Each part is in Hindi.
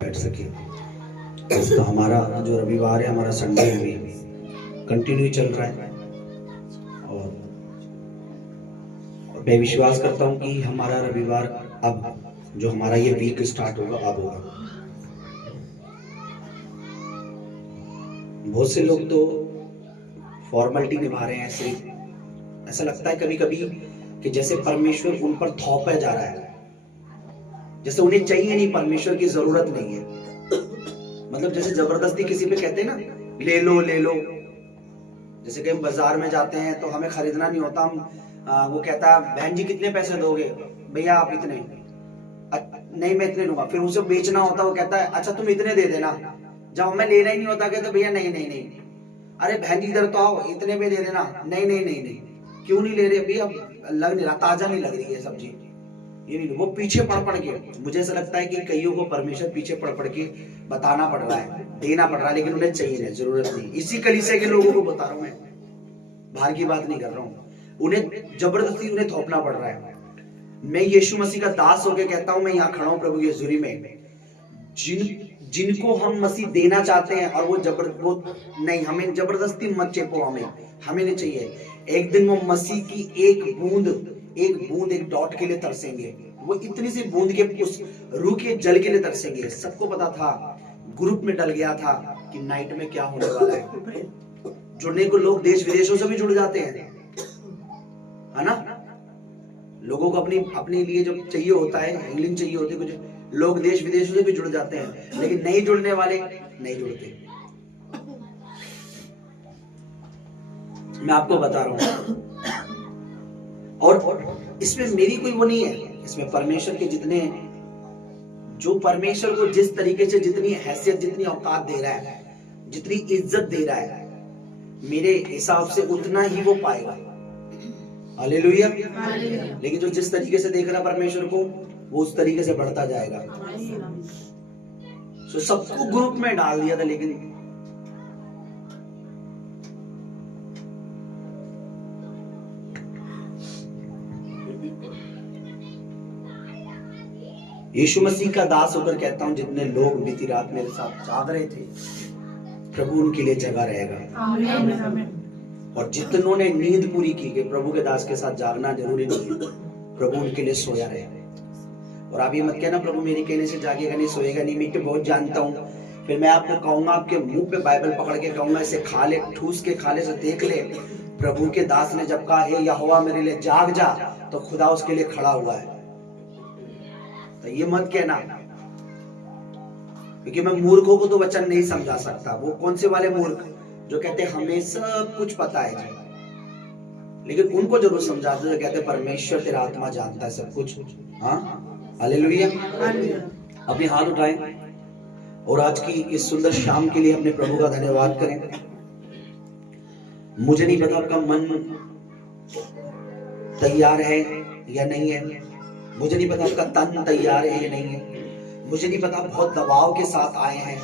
बैठ सके। तो हमारा जो रविवार है, हमारा संडे भी कंटिन्यू चल रहा है और मैं विश्वास करता हूँ कि हमारा रविवार अब जो हमारा ये वीक स्टार्ट होगा अब होगा। बहुत से लोग तो फॉर्मेलिटी निभा रहे हैं, सिर्फ ऐसा लगता है कभी कभी कि जैसे परमेश्वर उन पर थोपा जा रहा है, जैसे उन्हें चाहिए नहीं, परमेश्वर की जरूरत नहीं है। मतलब जैसे जबरदस्ती किसी पे कहते हैं ना, ले लो ले लो। जैसे कहीं बाजार में जाते हैं तो हमें खरीदना नहीं होता, हम वो कहता है बहन जी कितने पैसे दोगे, भैया आप इतने, नहीं मैं इतने लूंगा। फिर उसे बेचना होता, वो कहता है अच्छा तुम इतने दे देना। जब हमें लेना ही नहीं होता कहते भैया नहीं नहीं नहीं, अरे बहन जी इधर तो आओ इतने में दे देना। नहीं नहीं नहीं नहीं, क्यों नहीं ले रहे भैया, लग नहीं रहा, ताजा नहीं लग रही है सब्जी, ये नहीं। वो पीछे पड़ के, मुझे ऐसा लगता है कि कईयों को परमेश्वर पीछे पड़ के बताना पड़ रहा है, देना पड़ रहा है, लेकिन उन्हें चाहिए नहीं, जरूरत नहीं। इसी कलीसिया के लोगों को बता रहा हूं मैं, बाहर की बात नहीं कर रहा हूं। उन्हें जबरदस्ती उन्हें थोपना पड़ रहा है। मैं यीशु मसीह का दास होकर कहता हूं, मैं यहाँ खड़ा हूं प्रभु की हजूरी में, जिनको हम मसीह देना चाहते हैं और वो नहीं, हमें जबरदस्ती मत चेपो, हमें नहीं चाहिए। एक दिन वो मसीह की एक बूंद एक डॉट के लिए तरसेंगे। वो इतनी सी बूंद के उस रूह के जल के लिए तरसेंगे। सबको पता था, ग्रुप में डल गया था कि नाइट में क्या होने वाला है। जुड़ने को लोग देश विदेशों से भी जुड़ जाते हैं, है ना। लोगों को अपने लिए जब चाहिए होता है, हीलिंग चाहिए होती है, कुछ लोग देश विदेशों से भी जुड़ जाते हैं, लेकिन नहीं जुड़ने वाले नहीं जुड़ते। मैं आपको बता रहा हूं, और इसमें मेरी कोई वो नहीं है, इसमें परमेश्वर के जितने, जो परमेश्वर को जिस तरीके से जितनी हैसियत, जितनी औकात दे रहा है, जितनी इज्जत दे रहा है, मेरे हिसाब से उतना ही वो पाएगा। हालेलुया। लेकिन जो जिस तरीके से देख रहा परमेश्वर को, वो उस तरीके से बढ़ता जाएगा। तो सबको ग्रुप में डाल दिया था, लेकिन यीशु मसीह का दास होकर कहता हूं, जितने लोग बीती रात मेरे साथ जाग रहे थे, प्रभु उनके लिए जगह रहेगा। और जितनों ने नींद पूरी की कि प्रभु के दास के साथ जागना जरूरी नहीं है, प्रभु उनके लिए सोया रहे। और आप ये मत कहना प्रभु मेरे कहने से जागेगा नहीं, सोएगा नहीं, मैं तो बहुत जानता हूं। फिर मैं आपको कहूंगा, आपके मुंह पे बाइबल पकड़ के कहूंगा, इसे खा ले, ठूस के खा ले, से देख ले। प्रभु के दास ने जब कहा हे यहोवा मेरे लिए जाग जा, तो खुदा उसके लिए खड़ा हुआ है। तो ये मत कहना, क्योंकि मैं मूर्खों को तो वचन नहीं समझा सकता। वो कौन से वाले मूर्ख जो कहते हमें सब कुछ पता है जी, लेकिन उनको जरूर समझाते जो कहते परमेश्वर तेरा आत्मा जानता है सब कुछ। हाँ, हालेलुया। अपने हाथ उठाएं और आज की इस सुंदर शाम के लिए अपने प्रभु का धन्यवाद करें। मुझे नहीं पता आपका मन तैयार है या नहीं है, मुझे नहीं पता आपका तन तैयार है या नहीं है, मुझे नहीं पता बहुत दबाव के साथ आए हैं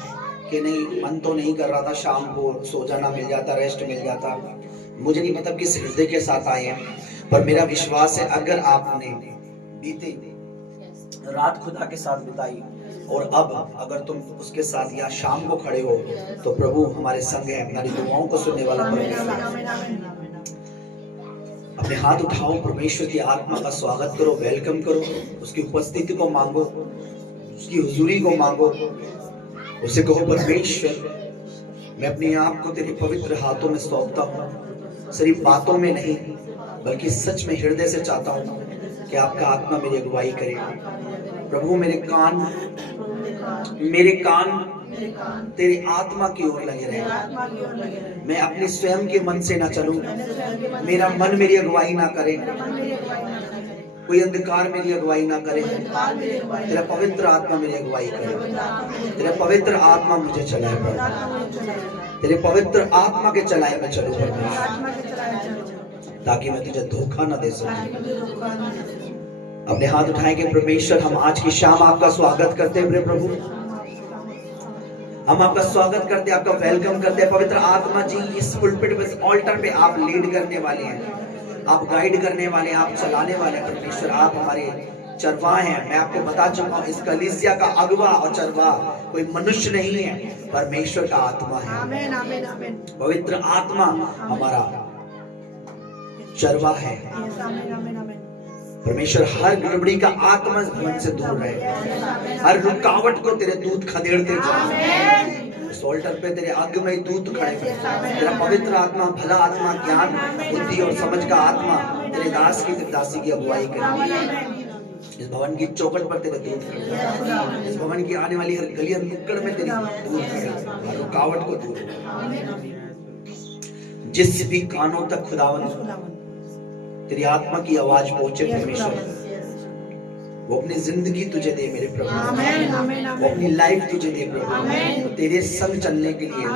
कि नहीं, मन तो नहीं कर रहा था, शाम को सो जाना मिल जाता, रेस्ट मिल जाता। मुझे नहीं पता किस हृदय के साथ आए हैं, पर मेरा विश्वास है अगर आपने बीते रात खुदा के साथ बिताई और अब अगर तुम उसके साथ या शाम को खड़े हो, तो प्रभु हमारे संग है, हमारी दुआओं को सुनने वाला परमेश्वर। अपने हाथ उठाओ, परमेश्वर की आत्मा का स्वागत करो, वेलकम करो, उसकी उपस्थिति को मांगो, उसकी हुजूरी को मांगो। उसे कहो परमेश्वर मैं अपने आप को तेरे पवित्र हाथों में सौंपता हूँ, सिर्फ बातों में नहीं बल्कि सच में हृदय से चाहता हूँ कि आपका आत्मा मेरी अगुवाई करे। प्रभु मेरे कान तेरे आत्मा की ओर लगे रहे। मैं अपने स्वयं के मन से ना चलूं, मेरा मन मेरी अगुवाई ना करे, कोई अंधकार मेरी अगुवाई ना करे, तेरा पवित्र आत्मा मेरी अगुवाई करे। तेरा पवित्र आत्मा मुझे चलाए प्रभु, तेरे पवित्र आत्मा के चलाए मैं चलूं परमेश्वर, ताकि मैं तुझे धोखा ना दे सकूं। अपने हाथ उठाएंगे परमेश्वर, हम आज की शाम आपका स्वागत करते हैं प्रभु, हम आपका स्वागत करते हैं, आपका वेलकम करते हैं। पवित्र आत्मा जी इस पुलपिट पे, ऑल्टर पे आप लीड करने वाले हैं, आप गाइड करने वाले हैं, आप चलाने वाले हैं परमेश्वर। आप हमारे चरवाह हैं। मैं आपको बता चुका हूं, इस कलीसिया का अगवा और चरवाह कोई मनुष्य नहीं है, परमेश्वर का आत्मा है। आमीन आमीन आमीन। पवित्र आत्मा हमारा चरवाह है। यस आमीन आमीन आमीन। परमेश्वर हर गड़बड़ी का आत्मा इस भवन से दूर रहे, हर रुकावट को तेरे दूत खदेड़ते जाए। इस ऑल्टर पे तेरे आगे में दूत खड़े हैं। तेरा पवित्र आत्मा, भला आत्मा, ज्ञान, बुद्धि और समझ का आत्मा तेरे दास की, तेरे दासी की अगुवाई करे। इस भवन की चौखट पर तेरे दूत खड़े हैं। इस भवन की आने वाली हर गली, हर नुक्कड़ में तेरे दूत खड़े हैं। हर रुकावट को दूर कर। जिस भी कानों तक खुदावन तेरी आत्मा की आवाज पहुंचे परमेश्वर, वो अपनी जिंदगी तुझे दे मेरे प्रभु, वो अपनी लाइफ तुझे दे प्रभु, तेरे संग चलने के लिए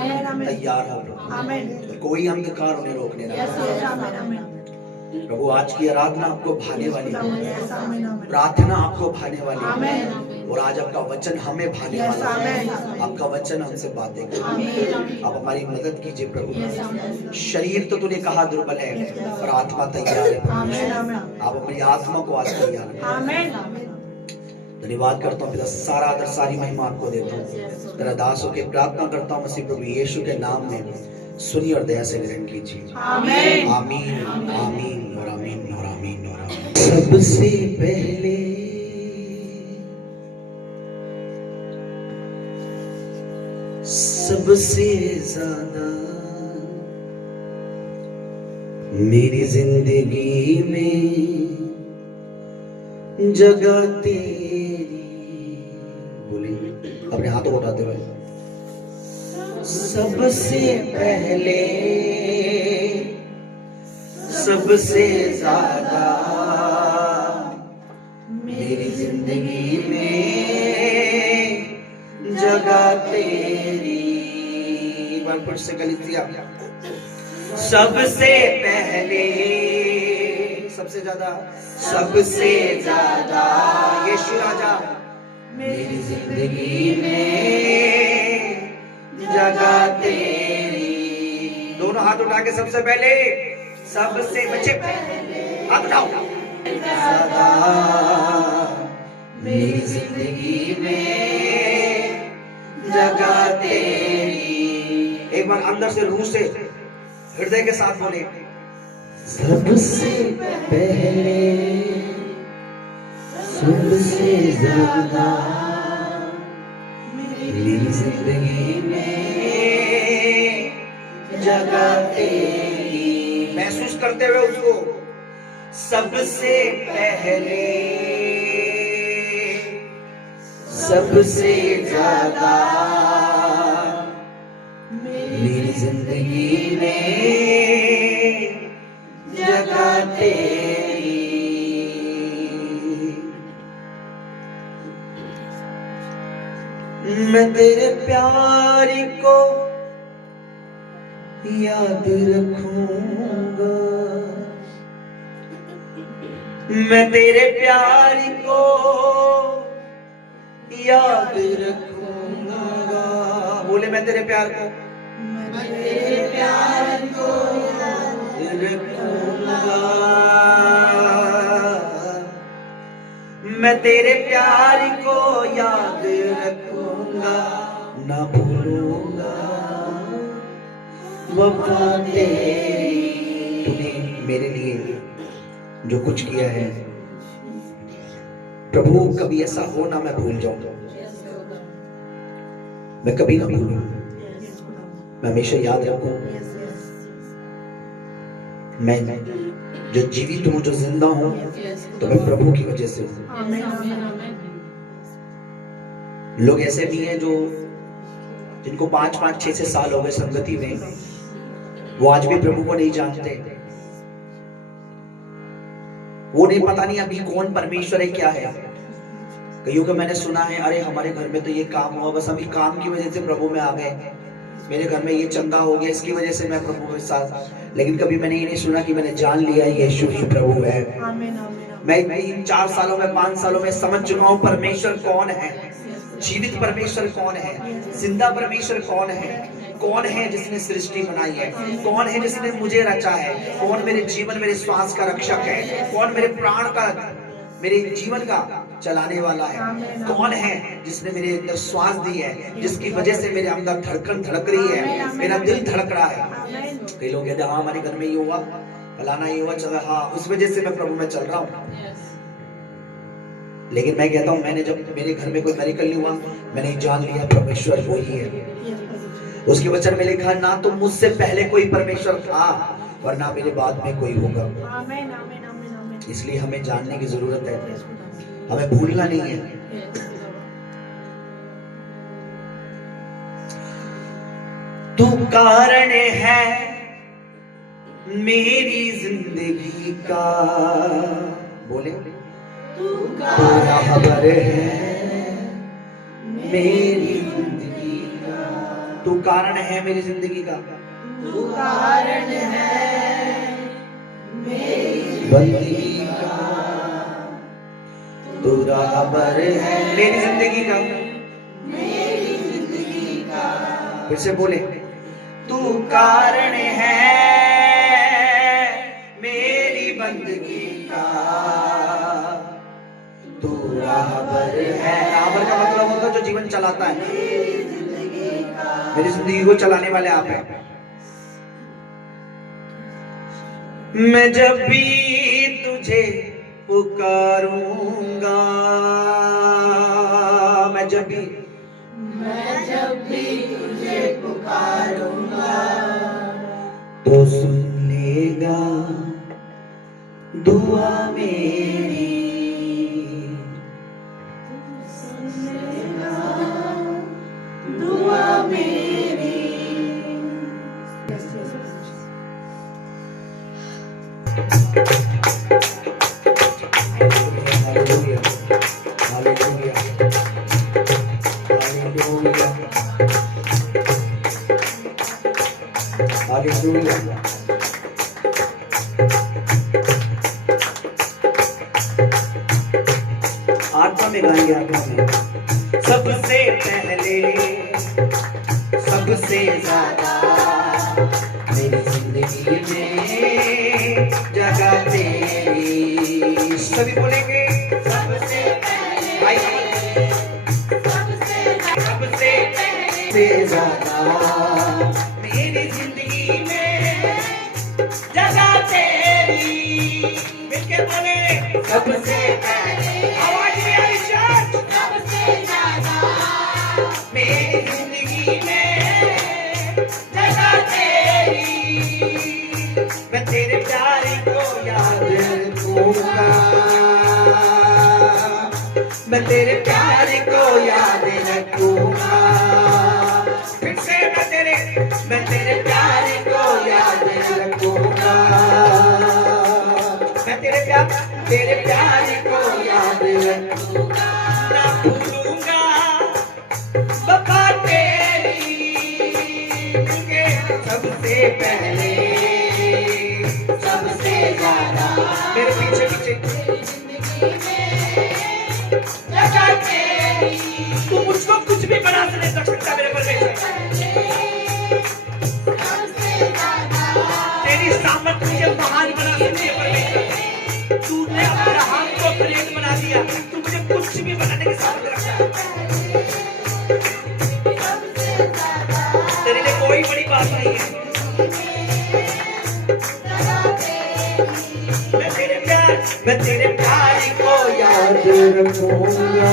तैयार हो प्रभु। कोई अंधकार उन्हें रोकने ना पाए। प्रभु आज की आराधना आपको भाने वाली है, प्रार्थना आपको भाने वाली है, और आज आपका वचन हमें भाने वाला है। आपका वचन हमसे बातें करे, आप हमारी मदद कीजिए प्रभु। शरीर तो तूने कहा दुर्बल है, और आत्मा तैयार है। आप अपनी आत्मा को आज तैयार करें। धन्यवाद करता हूँ पिता, सारा आदर सारी महिमा आपको देता हूँ। तेरा दास होकर प्रार्थना करता हूँ मसीह प्रभु यीशु के नाम में, सुनिए और दया से ग्रहण कीजिए। आमीन आमीन आमीन और आमीन और आमीन और आमीन। सबसे पहले सबसे ज्यादा मेरी जिंदगी में जगह तेरी, बोलिए अपने हाथों को उठाते हुए, सबसे पहले सबसे ज्यादा मेरी जिंदगी में जगह तेरी। एक बार फिर से कलीसिया, सबसे पहले सबसे ज्यादा यीशु राजा मेरी जिंदगी में जगह तेरी। दोनों हाथ उठा के सबसे पहले, सबसे बच्चे हाथ उठाओ, ज्यादा मेरी जिंदगी में जगह तेरी। एक बार अंदर से, रूह से, हृदय के साथ बोले, सबसे पहले सबसे ज्यादा मेरी जिंदगी में जगह तेरी। महसूस करते हुए उसको, सबसे पहले सबसे ज्यादा मेरी जिंदगी में जगह तेरी। मैं तेरे प्यार को याद रखूंगा, मैं तेरे प्यार को याद रखूंगा। बोले मैं तेरे प्यार को, मैं तेरे प्यार को याद रखूंगा, मैं तेरे प्यार को याद रखूंगा, ना भूलूंगा वफा तेरी। तूने मेरे लिए जो कुछ किया है प्रभु, कभी ऐसा हो ना मैं भूल जाऊं, मैं कभी ना भूलूं, मैं हमेशा याद रखूं। मैं जो जीवित हूं, जो जिंदा हूं, तो मैं प्रभु की वजह से हूं। लोग ऐसे भी हैं जो जिनको 5-5, 6 साल हो गए संगति में, वो आज भी प्रभु को नहीं जानते। वो नहीं, पता नहीं अभी कौन परमेश्वर है, क्या है। कईयों को मैंने सुना है, अरे हमारे घर में तो ये काम हुआ, बस अभी काम की वजह से प्रभु में आ गए, मेरे घर में ये चंगा हो गया, इसकी वजह से मैं प्रभु के साथ। लेकिन कभी मैंने ये नहीं सुना कि मैंने जान लिया यीशु ही प्रभु है। मैं 4 सालों में, 5 सालों में समझ चुका हूँ परमेश्वर कौन है, जीवित परमेश्वर कौन है, जिंदा परमेश्वर कौन है, कौन है जिसने सृष्टि बनाई है, कौन है जिसने मुझे रचा है, कौन मेरे जीवन, मेरे श्वास का रक्षक है, कौन मेरे प्राण का, मेरे जीवन का चलाने वाला है? आमीन। कौन है जिसने मेरे अंदर श्वास दी है, जिसकी वजह से मेरे अंदर धड़कन धड़क रही है, मेरा दिल धड़क रहा है? आमीन। कई लोग कहते हैं हाँ हमारे घर में ये हुआ, फलाना ये हुआ, चला, हाँ उस वजह से मैं प्रभु में चल रहा हूँ। लेकिन मैं कहता हूँ मैंने जब मेरे घर में कोई मेरिकल नहीं हुआ, मैंने जान लिया परमेश्वर वो ही है। उसके वचन में लिखा ना तो मुझसे पहले कोई परमेश्वर था और ना मेरे बाद में कोई होगा। आमीन, आमीन, आमीन, आमीन। इसलिए हमें जानने की जरूरत है, हमें भूलना नहीं है। तू कारण है मेरी जिंदगी का, बोले तू राहबर है मेरी जिंदगी का, तू कारण है मेरी जिंदगी का, तू कारण है मेरी बंदगी का, तू राहबर है मेरी जिंदगी का, मेरी जिंदगी का। फिर से बोले तू कारण है मेरी बंदगी का, तू राहबर है। राहबर का मतलब होता है जो जीवन चलाता है। मेरी जिंदगी को चलाने वाले आप हैं। मैं जब भी तुझे पुकारूंगा, मैं जब भी तुझे पुकारूंगा, तो सुन लेगा दुआ मेरी, सुनेगा दुआ मेरी। Hallelujah, hallelujah, hallelujah, hallelujah. आत्मा में गाएंगे, आत्मा में। सबसे पहले सबसे ज्यादा मेरी जिंदगी में जगह तेरी। सभी बोलेंगे सबसे पहले, सबसे ज्यादा मेरी जिंदगी में जगह तेरी। मिलके बोले सबसे पहले, आवाज नहीं आ रही शायद। सबसे ज्यादा मेरी जिंदगी में जगह तेरी। मैं तेरे प्यार को याद रखूंगा, मैं तेरे प्यार को याद रखूंगा। फिर से मैं तेरे प्यार को याद रखूंगा, मैं तेरे प्यार को याद रखूंगा, ना भूलूंगा वफा तेरी। क्योंकि सबसे पहले सबसे ज्यादा मेरे पीछे जगह तेरी। तू मुझको कुछ भी बना सकता मेरे परमेश्वर। तेरी सामर्थ मुझे महान बना सकती है परमेश्वर। तूने अब्राहम को प्रेत बना दिया, तू मुझे कुछ भी बनाने की सामर्थ रखता है। तेरे लिए कोई बड़ी बात नहीं है। मैं तेरे प्यार को याद रखूंगा,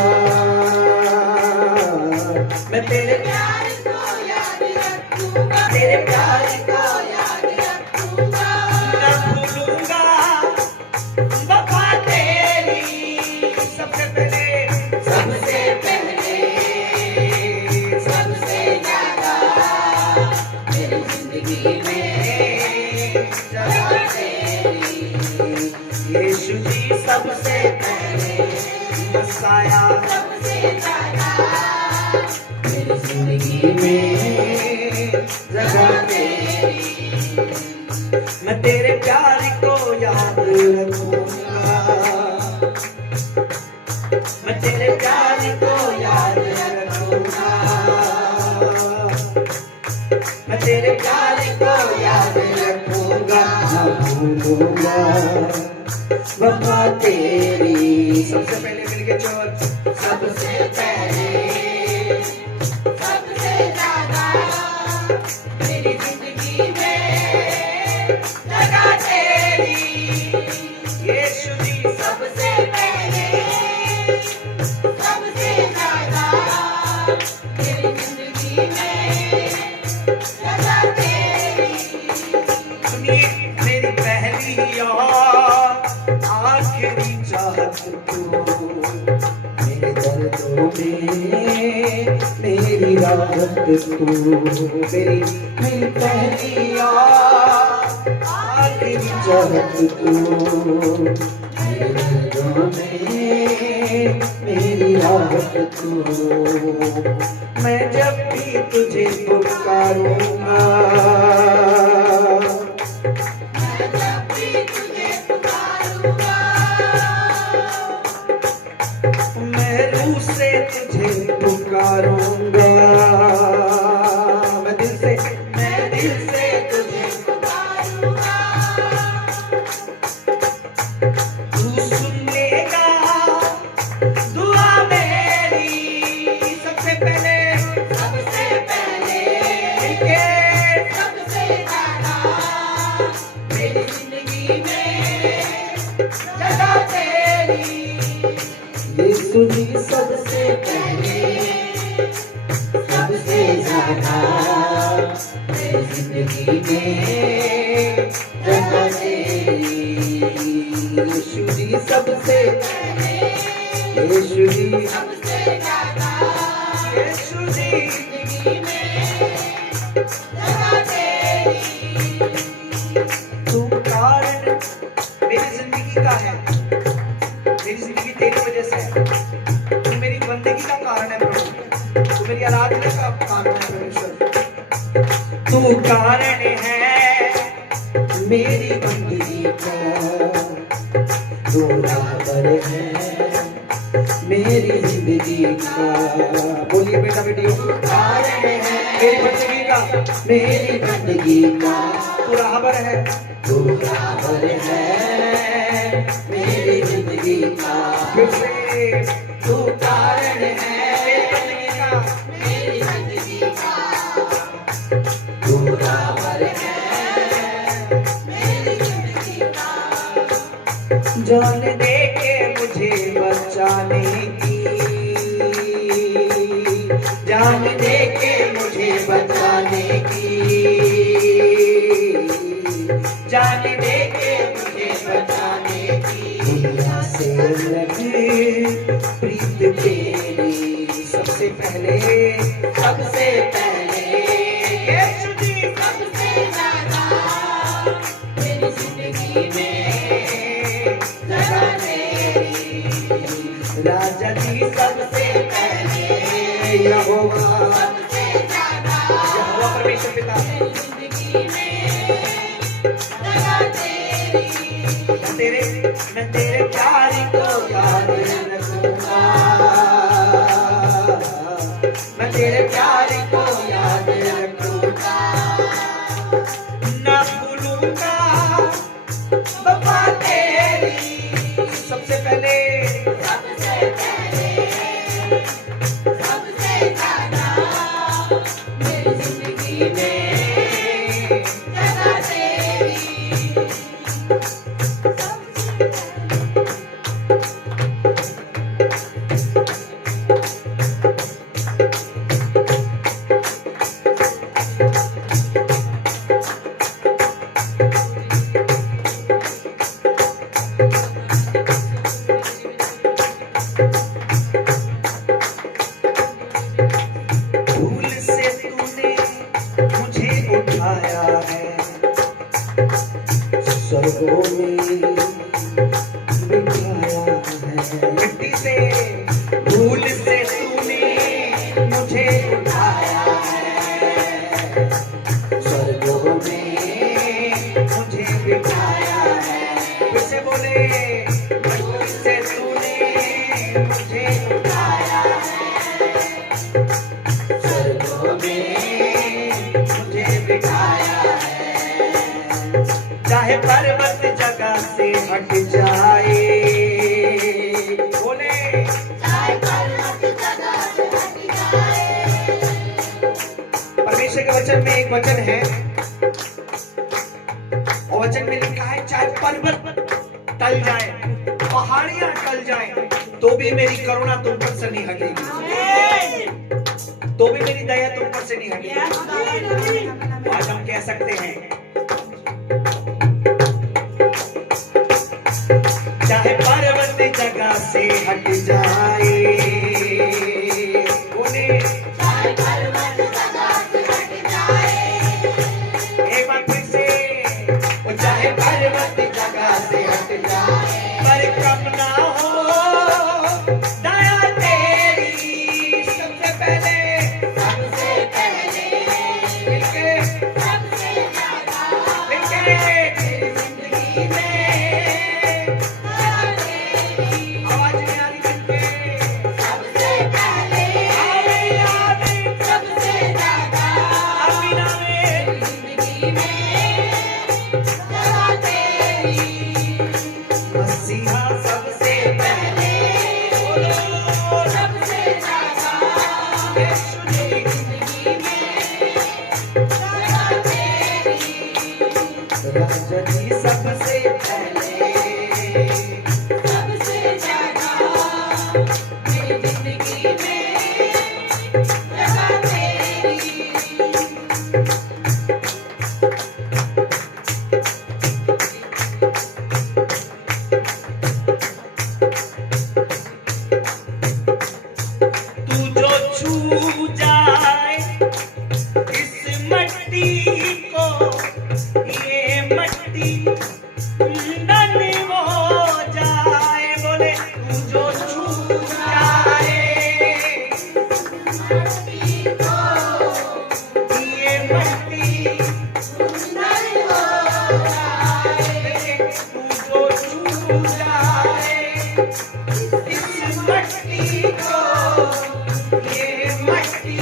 मैं तेरे प्यार को याद रखूंगा, तेरे प्यार को याद रखूंगा, ना भूलूंगा वफा तेरी। सबसे पहले सबसे ज्यादा मेरी जिंदगी में जगह तेरी। यीशु जी सबसे पहले मसाया, सबसे ज्यादा मेरी जिंदगी में जगह तेरी। मैं तेरे प्यार को याद रखूंगा, मैं तेरे प्यार को याद रखूंगा, मैं तेरे प्यार को याद रखूंगा, ना भूलूंगा वफा तेरी। सबसे पहले के चोर सबसे पहले सबसे ज्यादा मेरी जिंदगी में जगह तेरी यीशु जी सबसे पहले सबसे ज्यादा मेरी जिंदगी में जगह तेरी सुनिए मेरी पहली और आखिरी चाहत तू मेरे दर्दों में मेरी राहत तू मेरी मेरी पहली और आखिरी चाहत तू मेरे दर्दों में मेरी राहत तू मैं जब भी तुझे पुकारूंगा मैं जब भी तुझे पुकारूंगा मैं रूह से तुझे पुकारूंगा मैं दिल से तुझे पुकारूंगा तू सुन लेगा दुआ मेरी सबसे पहले के सबसे ज्यादा मेरी जिंदगी में जगह तेरी यीशु जी सबसे पहले सबसे ज्यादा मेरी जिंदगी में जगह तेरी यीशु जी सबसे पहले यीशु जी सबसे ज्यादा यीशु जी जिंदगी में जगह तेरी तू कारण मेरी जिंदगी का है मेरी जिंदगी तेरी वजह से है तू मेरी बंदगी का कारण है प्रभु तू मेरी आराधना का कारण है परमेश्वर तू कारण है मेरी बंदगी का तू राहबर है मेरी जिंदगी का बोलिए बेटा बेटी कारण है मेरी बंदगी का मेरी बंदगी का तू राहबर है तू राहबर है मेरी जिंदगी का फिर से तू कारण है मेरी बंदगी का मेरी जिंदगी का तू राहबर है मेरी जिंदगी का जान दे के मुझे बचाने की जान दे के मुझे बचाने की जान दे के मुझे बचाने की दुनिया से लगे प्रीत तेरी सबसे पहले यीशु जी सबसे ज्यादा मेरी जिंदगी में जगह तेरी राजा जी सबसे पहले यहोवा सबसे ज्यादा यहोवा परमेश्वर पिता जिंदगी में जगह तेरी मैं तेरे प्यार को याद रखूंगा मैं तेरे प्यार को याद रखूंगा ना भूलूंगा बाबा तेरी सबसे पहले सबसे ज्यादा मेरी जिंदगी में जगह तेरी भूल से तूने मुझे उठाया है स्वर्गों में बिठाया है मिट्टी से भूल से तूने मुझे उठाया है स्वर्गों में मुझे बिठाया है फिर से बोले मिट्टी से तूने मुझे उठाया है स्वर्गों में मुझे बिठाया है चाहे पर्वत जगह से हट जाए बोले परमेश्वर के वचन में एक वचन है, और वचन में लिखा है चाहे पर्वत टल जाए, पहाड़ियां टल जाए, तो भी मेरी करुणा तुम पर से नहीं हटेगी, तो भी मेरी दया तुम पर से नहीं हटेगी। आज हम कह सकते हैं चाहे पर्वत जगह से हट जाए, उन्हें चाहे पर्वत जगह से हट जाए, एक बार फिर से, वो चाहे पर्वत जगह से हट जाए, पर कम ना हो दया तेरी। सबसे पहले मिलके सबसे ज्यादा तेरी जिंदगी में दया तेरी। आवाज नहीं आ रही मिलके सबसे पहले सबसे ज्यादा अमीना में जिंदगी में दया तेरी। मसीहा सबसे पहले बोलो सबसे ज्यादा यीशु जी जिंदगी में दया तेरी। राजा जी सबसे पहले सबसे ज्यादा मेरी जिंदगी में दया तेरी। तू जो छू जाए इस मट्टी को, ये मट्टी कुंदन हो जाए। बोले तू जो छू जाए मट्टी को ये मट्टी, सुंदर हो जाए। तू जो छू जाए इस मट्टी को, ये मट्टी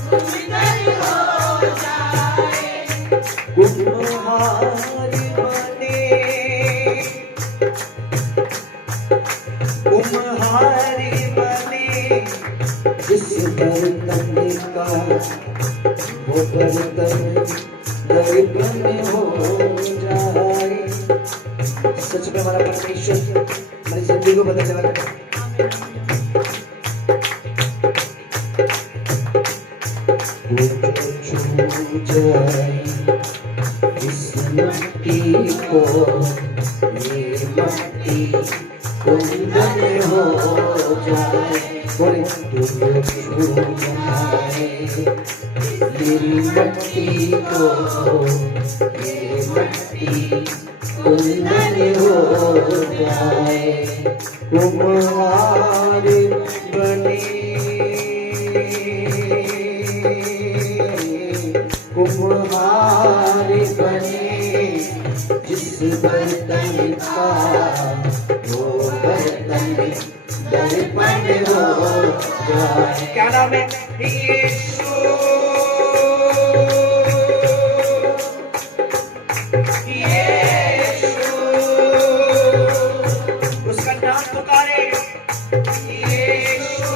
सुंदर हो जाए। कुम्हार बने, कुम्हार बने जिस बर्तन का वो बर्तन दर्पण हो जाए। सच में हमारा परमेश्वर हमारी जिंदगी को बदलने वाला है। वो जो छू जाए इस मट्टी को, ये मट्टी कुंदन हो जाए। बोले तू जो छू जाए मेरी मट्टी को, ये मट्टी कुंदन हो जाए। कुम्हार बने, कुम्हार बने जिस बर्तन का वो बर्तन दर्पण हो जाए। क्या नाम है? यीशु, यीशु, उसका नाम पुकारे यीशु,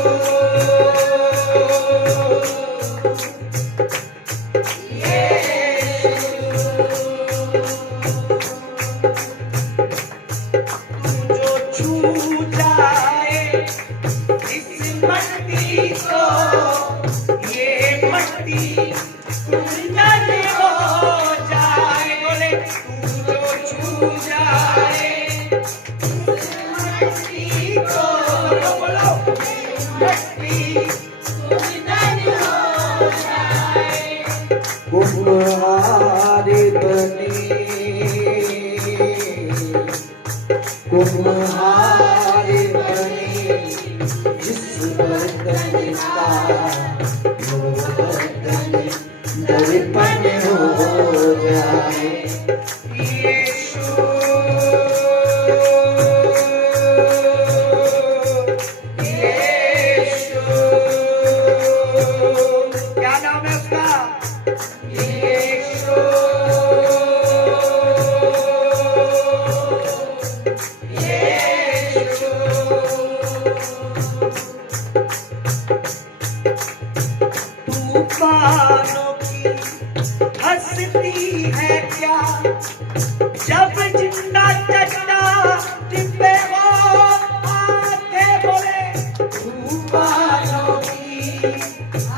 तू जो छू जाए इस मट्टी को, ये मट्टी कुंदन हो जाए। बोले तू जो छू जाए मट्टी को, बोलो मट्टी सुंदर हो जाए। कुम्हार बने, कुम्हार बने जिस बर्तन का वो बर्तन दर्पण हो जाए। यीशु, यीशु, क्या नाम है उसका? यीशु, यीशु। तूफानों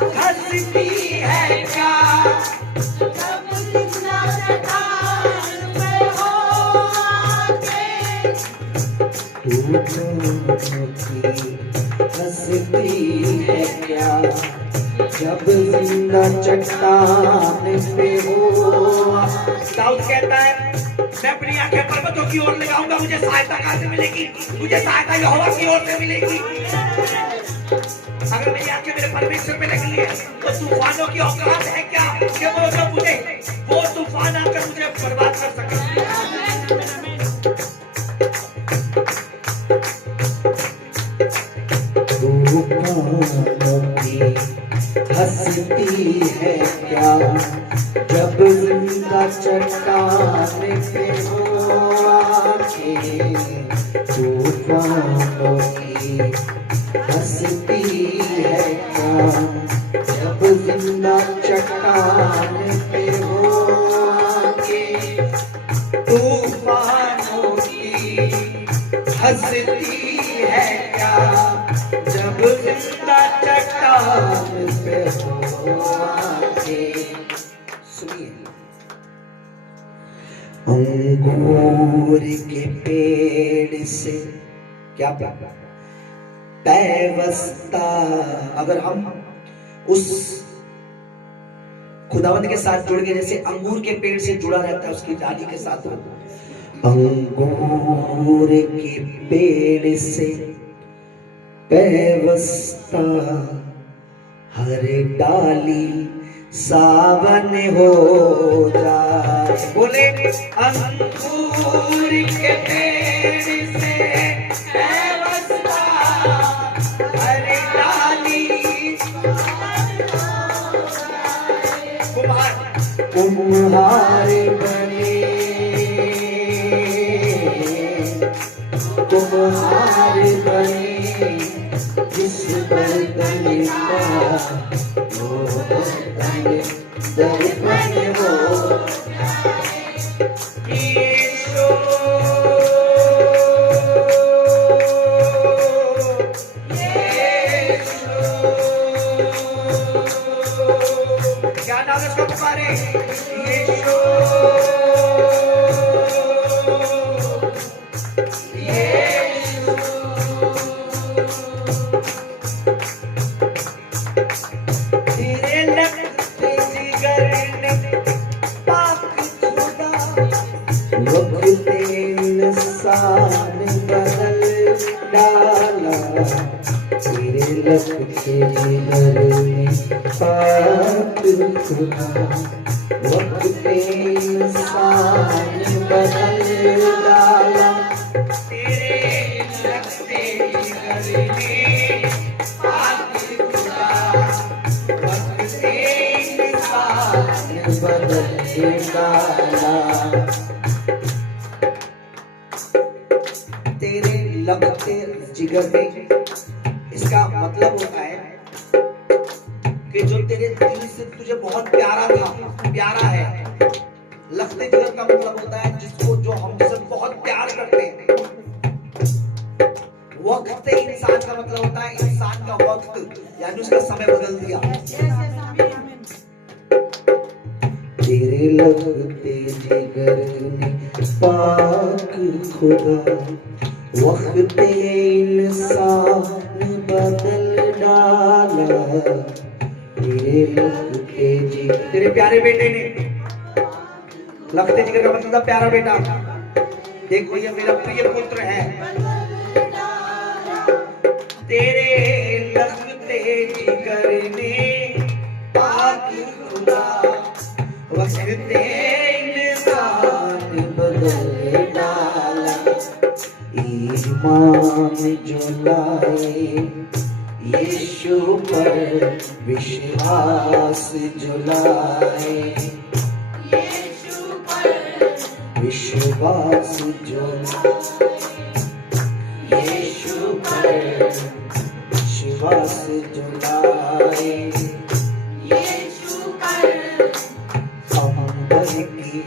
हंसती है क्या जब जिंदा चट्टान पे हो आके। हंसती है क्या जब जिंदा चट्टान पे हो। दाऊद कहता है मैं अपनी आंखें पर्वतों की ओर लगाऊंगा, मुझे सहायता कहां से मिलेगी? मुझे सहायता यहोवा की ओर से मिलेगी। अगर मेरी आंखें मेरे परमेश्वर पे लगी है तो तूफानों की औकात है क्या कि वो तूफान आकर मुझे बर्बाद कर सके। हंसती है क्या जब जिंदा चट्टान पे हो आके। तूफानों की हंसती है क्या जब जिंदा चट्टान पे हो आके। तूफानों की हंसती है क्या जब जिंदा चट्टान पे हो आके। सुनिए, अंगूर के पेड़ से क्या पैवस्ता, अगर हम उस खुदावंद के साथ जुड़ गए जैसे अंगूर के पेड़ से जुड़ा रहता है उसकी डाली के साथ, अंगूर के पेड़ से पैवस्ता हर डाली सावन हो जाए। बोले अंगूर के पेड़ से पैवस्ता हर डाली। कुम्हार बने कुम्हार बने जिस बर्तन का वो बर्तन दर्पण हो। क्या नाम है उसका? पुकारे यीशु। तेरे लगते जिगर ने पाक खुदा वक्त इंसान बदल डाला। तेरे लगते जिगर ने पाक खुदा वक्त इंसान बदल डाला। तेरे लगते जिगर ने पाक खुदा वक्त इंसान बदल डाला। तेरे लगते जिगर में, इसका मतलब होता है कि जो तेरे दिल से तुझे बहुत प्यारा था, प्यारा है। लगते जिगर का मतलब होता है जिसको, जो हमसे बहुत प्यार करते हैं। वक्त इंसान का मतलब होता है इंसान का वक्त, यानी उसका समय बदल दिया। तेरे लगते जिगर ने पाक खुदा वक्त इंसान बदल डाला। तेरे लगते जिगर, तेरे प्यारे बेटे ने, लगते जिगर का मतलब प्यारा बेटा। देखो ये मेरा प्रिय पुत्र है। तेरे लगते जिगर ने पाक खुदा वक्त इंसान बदल डाला। ईमान जो लाए यीशु पर विश्वास जो लाए, विश्वास जो यीशु पर विश्वास जो लाए, अंबर की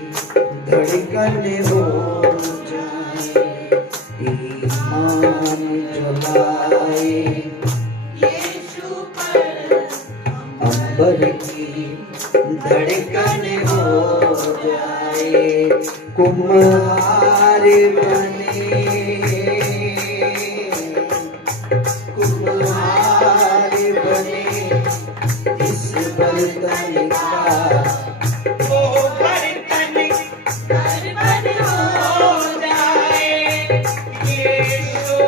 धड़कन हो जाए। ईमान जो लाए भर की धड़कन हो जाए, कुम्हार बने, कुम्हार बने इस बर्तन का, वो बर्तन बर्बाद हो जाए, यीशु,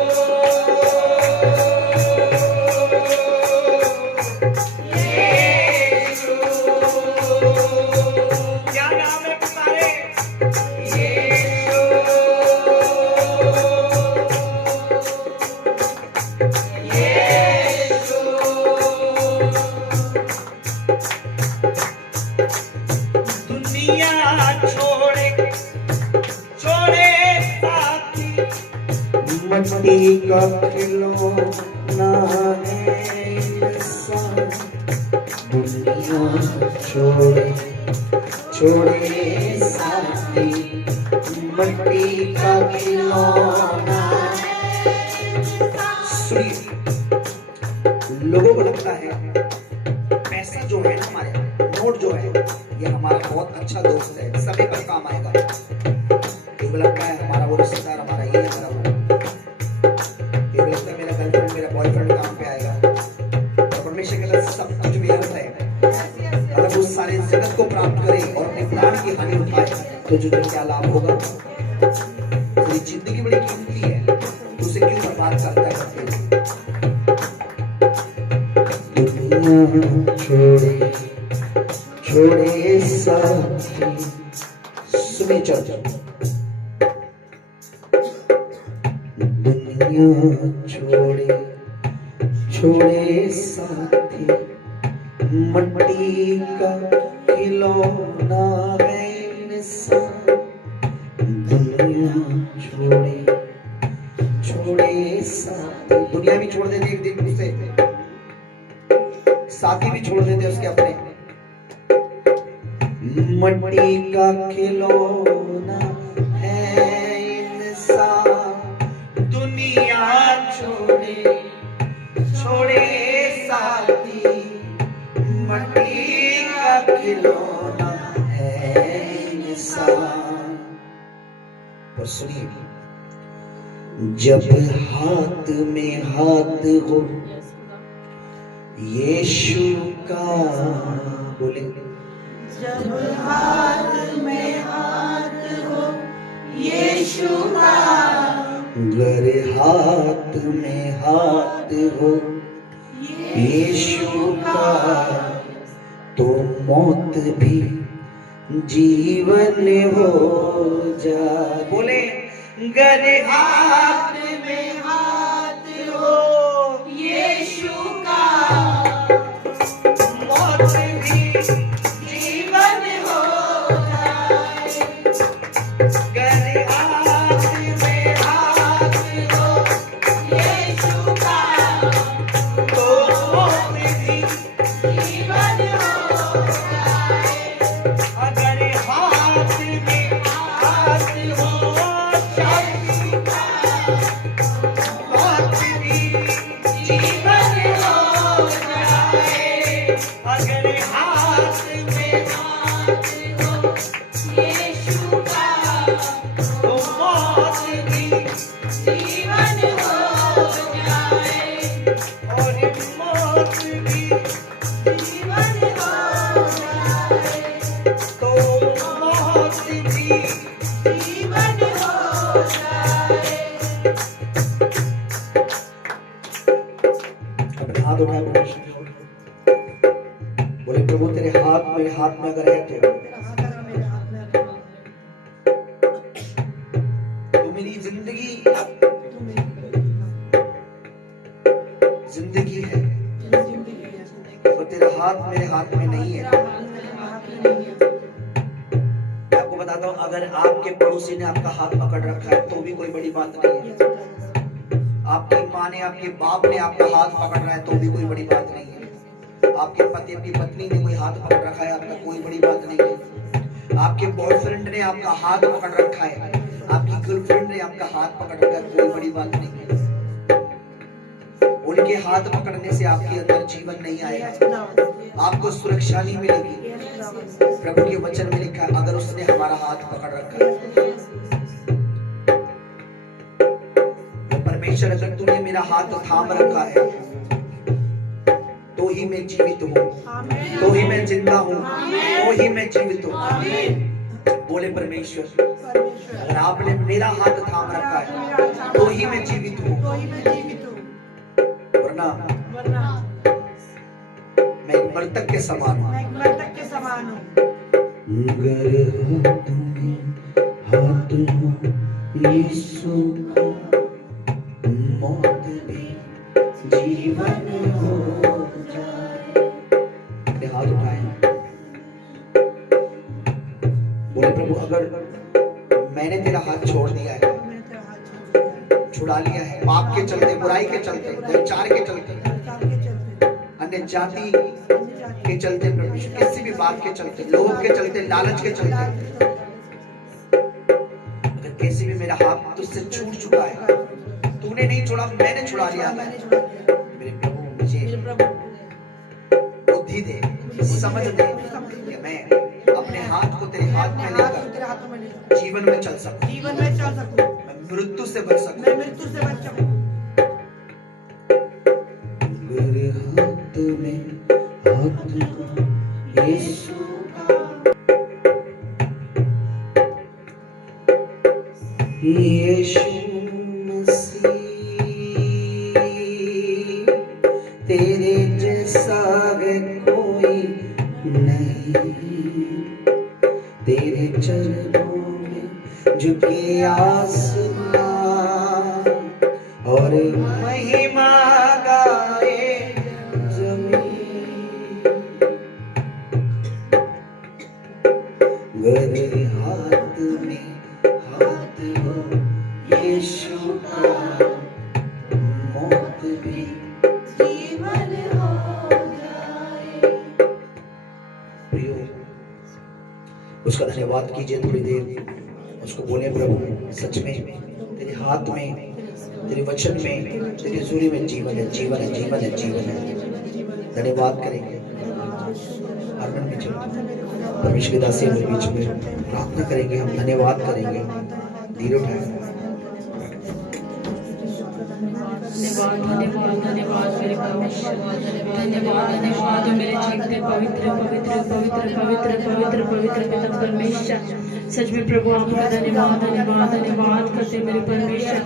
यीशु। क्या नाम है तुम्हारे? यीशु, यीशु। दुनिया छोड़े, छोड़े साथी, मट्टी का खिलौना है इंसान, दुनिया छोड़े, छोड़े साथी, मट्टी का खिलौना। सुनिए, लोगों को लगता है पैसा जो है ना, हमारे नोट जो है, ये हमारा बहुत अच्छा दोस्त है, समय पर काम आएगा। एक लगता है हमारा वो रिश्तेदार, हमारा ये, हमारा वो। एक लगता है मेरा गर्लफ्रेंड, मेरा बॉयफ्रेंड काम पे आएगा। और परमेश्वर कहता है सब कुछ व्यर्थ है। अगर वो सारे जगत को प्राप्त करे और अपने प्राण की हानि उठाए तो तुझे क्या लाभ होगा? तेरी जिंदगी बड़ी कीमती है, तू उसे क्यों बर्बाद करता है? दुनिया छोड़े, छोड़े साथी, सुनिए चर्च, दुनिया छोड़े, छोड़े साथी, मट्टी का खिलौना है इंसान, दुनिया छोड़े, छोड़े साथी। दुनिया भी छोड़ देते एक दिन, उसे साथी भी छोड़ देते उसके अपने। मट्टी का खिलौना है इंसान, दुनिया छोड़े, छोड़े साथी, मट्टी का खिलौना है इंसान। और सुनिए, जब हाथ में हाथ हो यीशु का, बोले, जब हाथ में हाथ हो यीशु का, अगर हाथ में हाथ हो यीशु का, तो मौत भी जीवन हो जा। बोले, अगर हाथ में हाथ हो यीशु का, मौत भी जीवन हो जाए, अगर हाथ में हाथ हो यीशु का, तो मौत भी, जीवन हो जाए, अगर हाथ में हाथ हो शादी का, मौत भी जीवन हो जाए, अगर हाथ में हाथ हो यीशु का, तो मौत भी, जीवन हो जाए, और मौत भी, जीवन हो जाए, तो मौत भी। जीवन हो जाए। अपने हाथ उठाए परमेश्वर की ओर। बोले, प्रभु तेरे हाथ मेरे हाथ में अगर है तो मेरी जिंदगी, जिंदगी है, और तेरा हाथ मेरे हाथ में नहीं है। मैं आपको बताता हूँ, अगर आपके पड़ोसी ने आपका हाथ पकड़ रखा है तो भी कोई बड़ी बात नहीं है। आपकी माँ ने, आपके बाप ने आपका हाथ पकड़ रहा है तो भी कोई बड़ी बात नहीं है। आपके पति, अपनी पत्नी ने कोई हाथ पकड़ रखा है आपका, कोई बड़ी बात नहीं है। आपके बॉयफ्रेंड ने आपका हाथ पकड़ रखा है, आपकी गर्लफ्रेंड ने आपका हाथ पकड़ रखा है, कोई बड़ी बात नहीं है। उनके हाथ पकड़ने से आपके अंदर जीवन नहीं आएगा, आपको सुरक्षा नहीं मिलेगी। प्रभु के वचन में लिखा है, अगर उसने हमारा हाथ पकड़ रखा है, परमेश्वर अगर तूने मेरा हाथ थाम रखा है, तो ही मैं जीवित हूँ, तो ही मैं जिंदा हूँ, तो ही मैं जीवित हूँ। बोले परमेश्वर, अगर आपने मेरा हाथ थाम रखा है, तो ही मैं जीवित हूँ, वरना मैं एक मृतक के समान हूँ। हाथ हो यीशु का, मौत भी जीवन हो जाए। अपने हाथ उठाए, बोले प्रभु, अगर मैंने तेरा हाथ छोड़ दिया है, छुड़ा लिया है, पाप के चलते, बुराई के चलते, व्यभिचार के चलते, अन्य जाति के चलते, परमेश्वर किसी भी बात के चलते, लोभ के चलते, लालच के चलते, अगर किसी भी मेरा हाथ तुझसे छूट चुका है, तूने नहीं छोड़ा, मैंने छुड़ा लिया, मेरे प्रभु मुझे बुद्धि दे, समझ दे कि मैं अपने हाथ को तेरे हाथ में लेकर जीवन में चल सकूं, मैं मृत्यु से बच सकूं। मेरे हाथ में हाथ यीशु का, यीशु मसीह तेरे जैसा है कोई नहीं, तेरे चरणों में झुके आसमां और महिमा गाए जमीन। मेरे हाथ में हाथ हो यीशु का, मौत भी जीवन हो जाए। प्रियो, उसका धन्यवाद कीजिए थोड़ी देर, उसको बोले प्रभु सच में तेरे हाथ में, तेरे वचन में, तेरी हजूरी में जीवन है, जीवन है, जीवन है, जीवन है। धन्यवाद करेंगे, आनंद में चलो, परमेश्वर की दासी हमारे बीच में प्रार्थना करेंगे, हम धन्यवाद करेंगे। धीरे उठाए, धन्यवाद धन्यवाद धन्यवाद मेरे परमेश्वर, धन्यवाद धन्यवाद मेरे जीवते पवित्र पवित्र पवित्र पवित्र पवित्र पवित्र पिता परमेश्वर। सच में प्रभु आपका धन्यवाद धन्यवाद धन्यवाद करते मेरे परमेश्वर।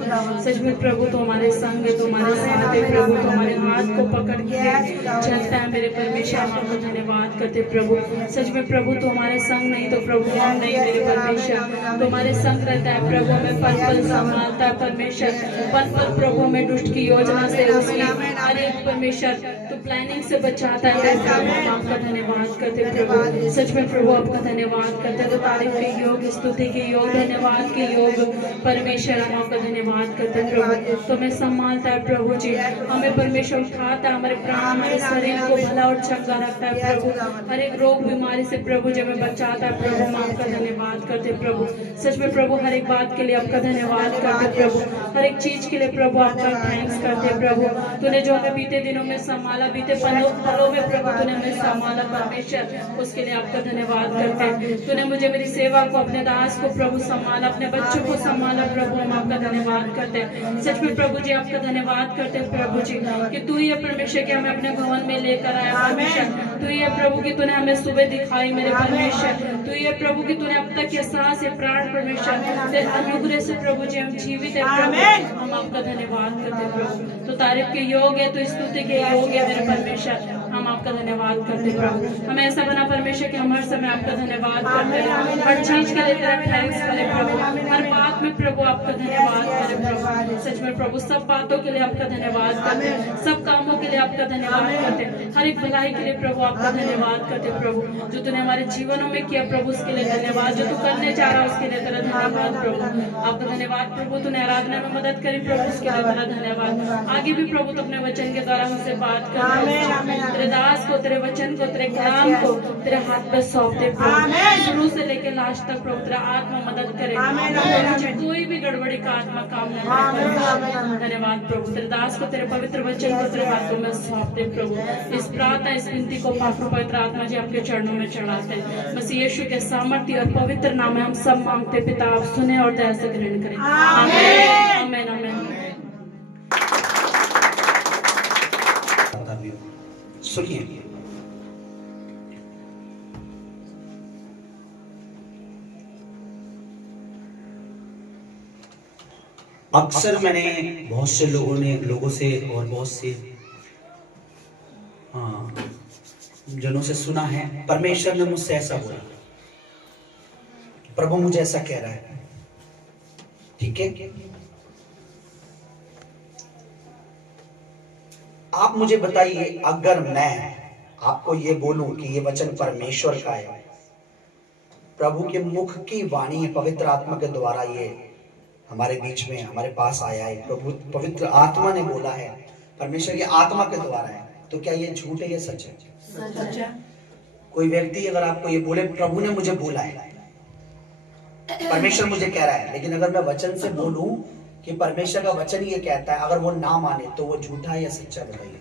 सच में प्रभु तो हमारे संग है, तो हमारे साथ है प्रभु, तो हमारे हाथ को पकड़ के चलता है मेरे परमेश्वर। हम आपका धन्यवाद करते प्रभु। सच में प्रभु तो हमारे संग नहीं तो प्रभु हम नहीं मेरे परमेश्वर, तो हमारे संग रहता है प्रभु, हमें पल पल संभालता है परमेश्वर, पल पल प्रभु हमें दुष्ट की योजना से, उसकी हर एक परमेश्वर तो प्लानिंग से बचाता है प्रभु। हम आपका धन्यवाद करते प्रभु। सच में प्रभु आपका धन्यवाद करते, तो तारीफ के योग, स्तुति के योग, धन्यवाद के योग परमेश्वर। हम आपका धन्यवाद करते प्रभु। तो हमें संभालता है प्रभु जी, हमें परमेश्वर उठाता है, हमारे प्राण हमारे शरीर को भला और चंगा रखता है प्रभु, हर एक रोग बीमारी से प्रभु जी हमें बचाता है प्रभु। हम आपका धन्यवाद करते प्रभु। सच में प्रभु हर एक बात के लिए आपका धन्यवाद करते प्रभु, हर एक चीज के लिए प्रभु आपका थैंक्स करते प्रभु। तूने जो हमें बीते दिनों में संभाला, बीते पलों में प्रभु तूने हमें संभाला परमेश्वर, उसके लिए आपका धन्यवाद करते। तूने मुझे मेरी सेवा को, अपने दास को प्रभु संभाला, अपने बच्चों को संभाला प्रभु। हम आपका धन्यवाद करते हैं। सच में प्रभु जी आपका धन्यवाद करते हैं प्रभु जी कि तू ही है परमेश्वर कि हमें अपने भवन में लेकर आया परमेश्वर। तू ही है प्रभु कि तूने हमें सुबह दिखाई मेरे परमेश्वर। तू ही है प्रभु कि तूने अब तक के सांस है प्राण परमेश्वर तेरे अनुग्रह से प्रभु जी हम जीवित है प्रभु। हम आपका धन्यवाद करते हैं प्रभु। तो तारीफ के योग है, तो स्तुति के योग है मेरे परमेश्वर। हम आपका धन्यवाद करते प्रभु। हमें ऐसा बना परमेश्वर कि हम हर समय आपका धन्यवाद करते हैं, हर चीज के लिए तेरा थैंक्स करें प्रभु, हर बात में प्रभु आपका धन्यवाद करें प्रभु। सच में प्रभु सब बातों के लिए आपका धन्यवाद करते हैं, सब कामों के लिए आपका धन्यवाद करते हैं, हर एक भलाई के लिए प्रभु आपका धन्यवाद करते प्रभु। जो तूने हमारे जीवनों में किया प्रभु उसके लिए धन्यवाद, जो तू करने जा रहा उसके लिए तेरा धन्यवाद प्रभु। आपका धन्यवाद प्रभु। तूने आराधना में मदद करी प्रभु, उसके लिए तेरा धन्यवाद। आगे भी प्रभु तो अपने वचन के द्वारा हमसे बात कर, तेरे दास को, तेरे वचन को, तेरे कलाम को तेरे हाथ पे सौंपते प्रभु। शुरू से लेकर लास्ट तक प्रभु तेरा आत्मा मदद करे, मुझे कोई भी गड़बड़ी का आत्मा काम न करे। धन्यवाद प्रभु, तेरे दास को, तेरे पवित्र वचन को तेरे हाथों में सौंपते प्रभु। इस प्रार्थना, इस विनती को पाक पवित्र आत्मा जी आपके चरणों में चढ़ाते हैं। मसीह यीशु के सामर्थ्य और पवित्र नाम में हम सब मांगते पिता, आप सुने और दया से ग्रहण करें। आमीन आमीन आमीन। सुनिए, अक्सर मैंने बहुत से लोगों से और बहुत से जनों से सुना है, परमेश्वर ने मुझसे ऐसा बोला, प्रभु मुझे ऐसा कह रहा है। ठीक है, आप मुझे बताइए, अगर मैं आपको ये बोलूं कि ये वचन परमेश्वर का है, प्रभु के मुख की वाणी है, पवित्र आत्मा के द्वारा ये हमारे बीच में हमारे पास आया है, प्रभु पवित्र आत्मा ने बोला है, परमेश्वर की आत्मा के द्वारा है, तो क्या ये झूठ है या सच है? सच है। कोई व्यक्ति अगर आपको ये बोले प्रभु ने मुझे बोला है, परमेश्वर मुझे कह रहा है, लेकिन अगर मैं वचन से बोलूं कि परमेश्वर का वचन ये कहता है, अगर वो ना माने तो वो झूठा है या सच्चा? बताइए।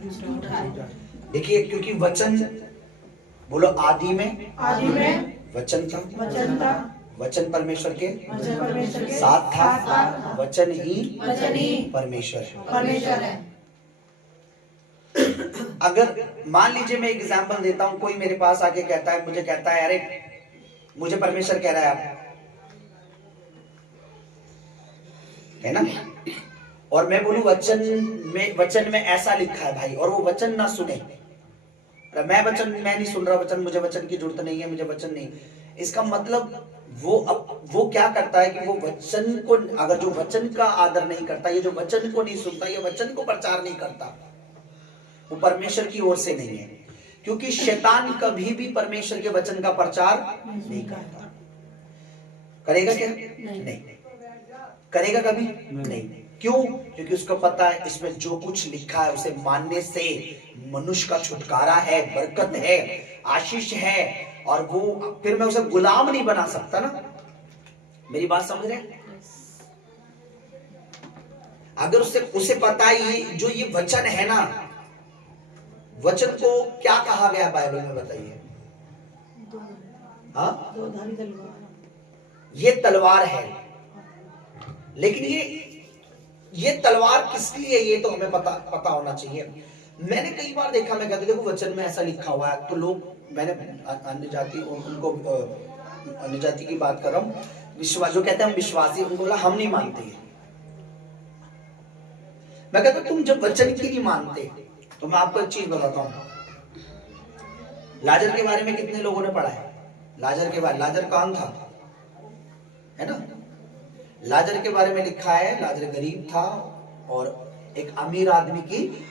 देखिए, क्योंकि वचन, बोलो, आदि में वचन था, वचन परमेश्वर के साथ था, वचन ही परमेश्वर है। अगर मान लीजिए, मैं एग्जांपल देता हूं, कोई मेरे पास आके कहता है, मुझे कहता है, अरे मुझे परमेश्वर कह रहा है ना, और मैं बोलूं वचन में ऐसा लिखा है भाई, और वो वचन ना सुने, मैं नहीं सुन रहा वचन, मुझे वचन की जरूरत नहीं है, मुझे वचन नहीं, इसका मतलब वो क्या करता है कि वो वचन को, अगर जो वचन का आदर नहीं करता, ये जो वचन को नहीं सुनता, ये वचन को प्रचार नहीं करता, वो परमेश्वर की ओर से नहीं है। क्योंकि शैतान कभी भी परमेश्वर के वचन का प्रचार नहीं करता। करेगा क्या? नहीं करेगा कभी नहीं। क्यों? क्योंकि उसको पता है इसमें जो कुछ लिखा है उसे मानने से मनुष्य का छुटकारा है, बरकत है, आशीष है, और वो फिर मैं उसे गुलाम नहीं बना सकता ना। मेरी बात समझ रहे हैं? अगर उसे पता है जो ये वचन है ना, वचन को क्या कहा गया बाइबल में, बताइए? हाँ, ये तलवार है, लेकिन ये तलवार किस लिए, ये तो हमें पता होना चाहिए। मैंने कई बार देखा, मैं कहता देखो वचन में ऐसा लिखा हुआ है, तो लोग, मैंने अन्य जाति की बात कर रहा हूँ, विश्वास जो कहते हैं हम विश्वासी, उनको बोला हम नहीं मानते। मैं कहता तुम जब वचन की नहीं मानते, तो मैं आपको एक चीज बताता हूँ, लाजर के बारे में कितने लोगों ने पढ़ा है? लाजर के बारे, लाजर कौन था, है ना? लाजर के बारे में लिखा है, लाजर गरीब था और एक अमीर आदमी की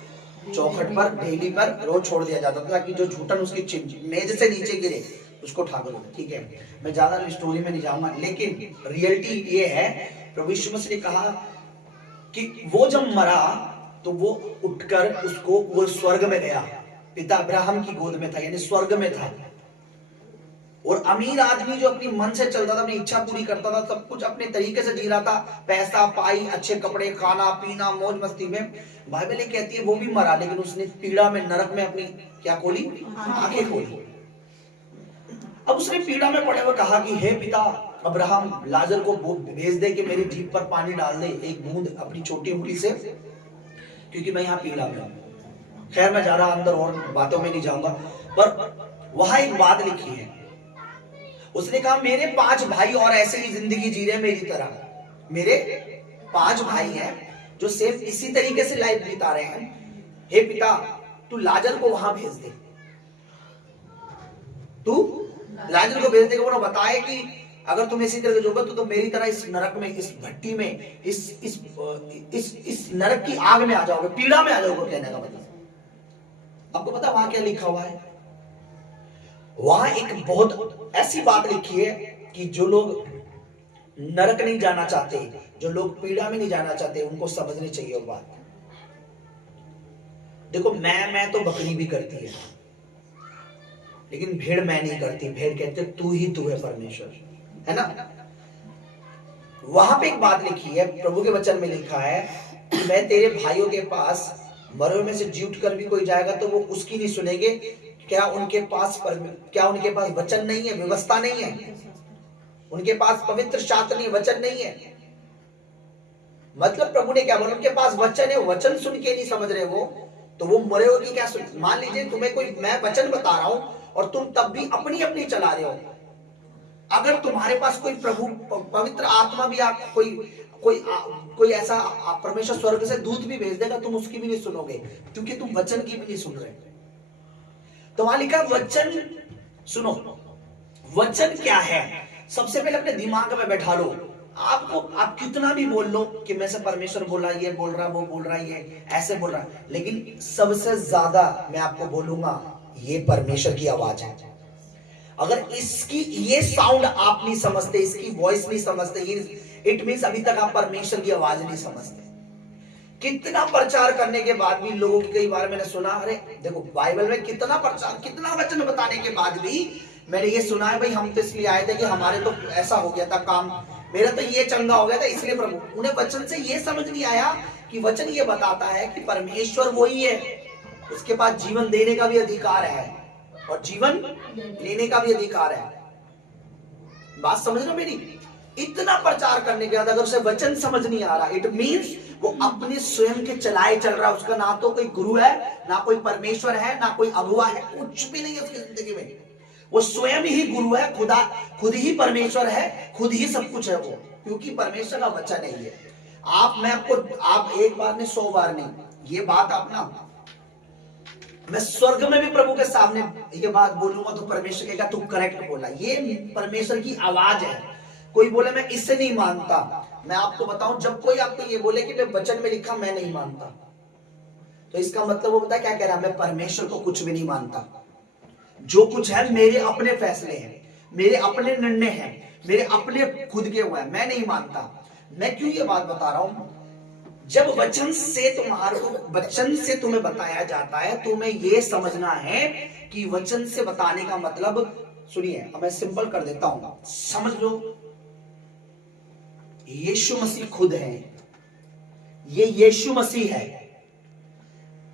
चौखट पर डेली पर रोज छोड़ दिया जाता था कि जो झूठन उसकी मेज से नीचे गिरे उसको ठाकुर हो। ठीक है, मैं ज्यादा स्टोरी में नहीं जाऊंगा, लेकिन रियलिटी ये है, प्रभु यीशु मसीह ने कहा कि वो जब मरा तो वो उठकर वो स्वर्ग में गया, पिता अब्राहम की गोद में था, यानी स्वर्ग में था। और अमीर आदमी जो अपनी मन से चलता था, अपनी इच्छा पूरी करता था, सब कुछ अपने तरीके से जी रहा था, पैसा पाई, अच्छे कपड़े, खाना पीना, मौज मस्ती में, बाइबल ये कहती है वो भी मरा, लेकिन उसने पीड़ा में, नरक में अपनी क्या खोली? आंखें खोली। अब उसने पीड़ा में पड़े हुए कहा कि हे पिता अब्राहम, लाजर को भेज दे कि मेरी जीभ पर पानी डाल दे, एक बूंद अपनी छोटी उंगली से, क्योंकि मैं यहाँ पीड़ा में हूं। खैर मैं ज्यादा अंदर और बातों में नहीं जाऊंगा, पर वहां एक बात लिखी है, उसने कहा मेरे 5 भाई और ऐसे ही जिंदगी जी रहे मेरी तरह, मेरे 5 भाई हैं जो सेम इसी तरीके से लाइफ बिता रहे हैं। हे पिता, तू लाजर को वहां भेज दे, तू लाजर को भेज दे, वो बताए कि अगर तुम इसी तरह से जोगे तो मेरी तरह इस नरक में, इस भट्टी में, इस नरक की आग में आ जाओगे, पीड़ा में आ जाओगे। कहने का मतलब आपको पता वहां क्या लिखा हुआ है? वहां एक बहुत ऐसी बात लिखी है कि जो लोग नरक नहीं जाना चाहते, जो लोग पीड़ा में नहीं जाना चाहते, उनको समझनी चाहिए वो बात। देखो मैं तो बकरी भी करती है, लेकिन भेड़ मैं नहीं करती, भेड़ कहते तू ही तू है परमेश्वर, है ना। वहां पे एक बात लिखी है, प्रभु के वचन में लिखा है कि मैं तेरे भाइयों के पास मरे हुए में से जी उठ कर भी कोई जाएगा तो वो उसकी नहीं सुनेंगे। क्या उनके पास वचन नहीं है, व्यवस्था नहीं है, उनके पास पवित्र शास्त्र नहीं, वचन नहीं है। मतलब प्रभु ने क्या बोला, उनके पास वचन है, वचन सुन के नहीं समझ रहे वो, तो वो मरे हो कि क्या सुन। मान लीजिए तुम्हें कोई, मैं वचन बता रहा हूं और तुम तब भी अपनी अपनी चला रहे हो। अगर तुम्हारे पास कोई प्रभु पवित्र आत्मा भी कोई ऐसा परमेश्वर स्वर्ग से दूत भी भेज देगा, तुम उसकी भी नहीं सुनोगे, क्योंकि तुम वचन की भी नहीं सुन रहे। तो वहां लिखा वचन सुनो। वचन क्या है, सबसे पहले अपने दिमाग में बैठा लो। आप कितना भी बोल लो कि मैं से परमेश्वर बोल रहा है, ये बोल रहा है, वो बोल रहा है, ये ऐसे बोल रहा है, लेकिन सबसे ज्यादा मैं आपको बोलूंगा ये परमेश्वर की आवाज है। अगर इसकी ये साउंड आप नहीं समझते, इसकी वॉइस नहीं समझते, इट मींस अभी तक आप परमेश्वर की आवाज नहीं समझते। कितना प्रचार करने के बाद भी लोगों की, कई बार मैंने सुना, अरे देखो बाइबल में कितना प्रचार, कितना वचन बताने के बाद भी मैंने ये सुना है, भाई हम तो इसलिए आए थे कि हमारे तो ऐसा हो गया था काम, मेरा तो ये चंगा हो गया था इसलिए प्रभु। उन्हें वचन से ये समझ नहीं आया कि वचन ये बताता है कि परमेश्वर वही है, उसके पास जीवन देने का भी अधिकार है और जीवन लेने का भी अधिकार है। बात समझ रहे हो मेरी। इतना प्रचार करने के बाद अगर उसे वचन समझ नहीं आ रहा, इट मींस वो अपने स्वयं के चलाए चल रहा है। उसका ना तो कोई गुरु है, ना कोई परमेश्वर है, ना कोई अगुवा है, कुछ भी नहीं है उसकी जिंदगी में। वो स्वयं ही गुरु है, खुद ही परमेश्वर है, खुद ही सब कुछ है वो, क्योंकि परमेश्वर का वचन है ये। आप एक बार नहीं 100 बार नहीं, ये बात आप ना, मैं स्वर्ग में भी प्रभु के सामने ये बात बोलूंगा तो परमेश्वर कहेगा तू करेक्ट बोला। ये परमेश्वर की आवाज है। कोई बोले मैं इससे नहीं मानता, मैं आपको बताऊं, जब कोई आपको ये बोले कि मैं वचन में लिखा मैं नहीं मानता, तो इसका मतलब वो पता क्या कह रहा है, मैं परमेश्वर को कुछ भी नहीं मानता। जो कुछ है मेरे अपने फैसले हैं, मेरे अपने निर्णय हैं, मेरे अपने खुद के हुए हैं, मैं नहीं मानता। मैं क्यों ये बात बता रहा हूं, जब वचन से तुम्हें बताया जाता है, तुम्हें यह समझना है कि वचन से बताने का मतलब, सुनिए अब मैं सिंपल कर देता हूं, समझ लो। यीशु मसीह खुद है, ये यीशु मसीह है,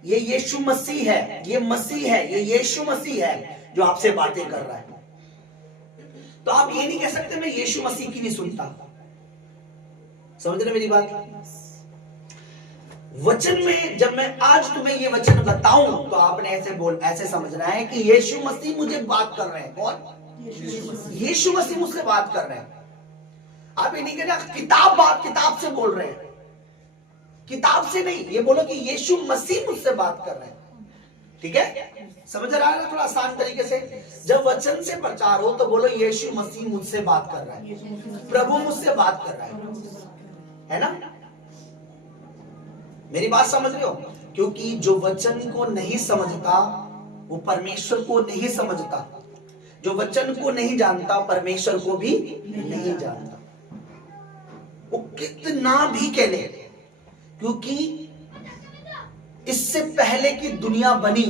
ये यीशु मसीह है, ये मसीह है, ये यीशु मसीह है जो आपसे बातें कर रहा है। तो आप ये नहीं कह सकते मैं यीशु मसीह की नहीं सुनता। समझ रहे मेरी बात। वचन में जब मैं आज तुम्हें ये वचन बताऊं तो आपने ऐसे समझना है कि यीशु मसीह मुझे बात कर रहे हैं। कौन? यीशु मसीह मुझसे बात कर रहे हैं। आप ये नहीं कहना किताब से बोल रहे हैं, किताब से नहीं, ये बोलो कि यीशु मसीह मुझसे बात कर रहे हैं। ठीक है, समझ रहा है ना थोड़ा आसान तरीके से। जब वचन से प्रचार हो तो बोलो यीशु मसीह मुझसे बात कर रहा है, प्रभु मुझसे बात कर रहा है ना। मेरी बात समझ रहे हो। क्योंकि जो वचन को नहीं समझता वो परमेश्वर को नहीं समझता, जो वचन को नहीं जानता परमेश्वर को भी नहीं जानता। वो कितना भी कह ले, क्योंकि इससे पहले की दुनिया बनी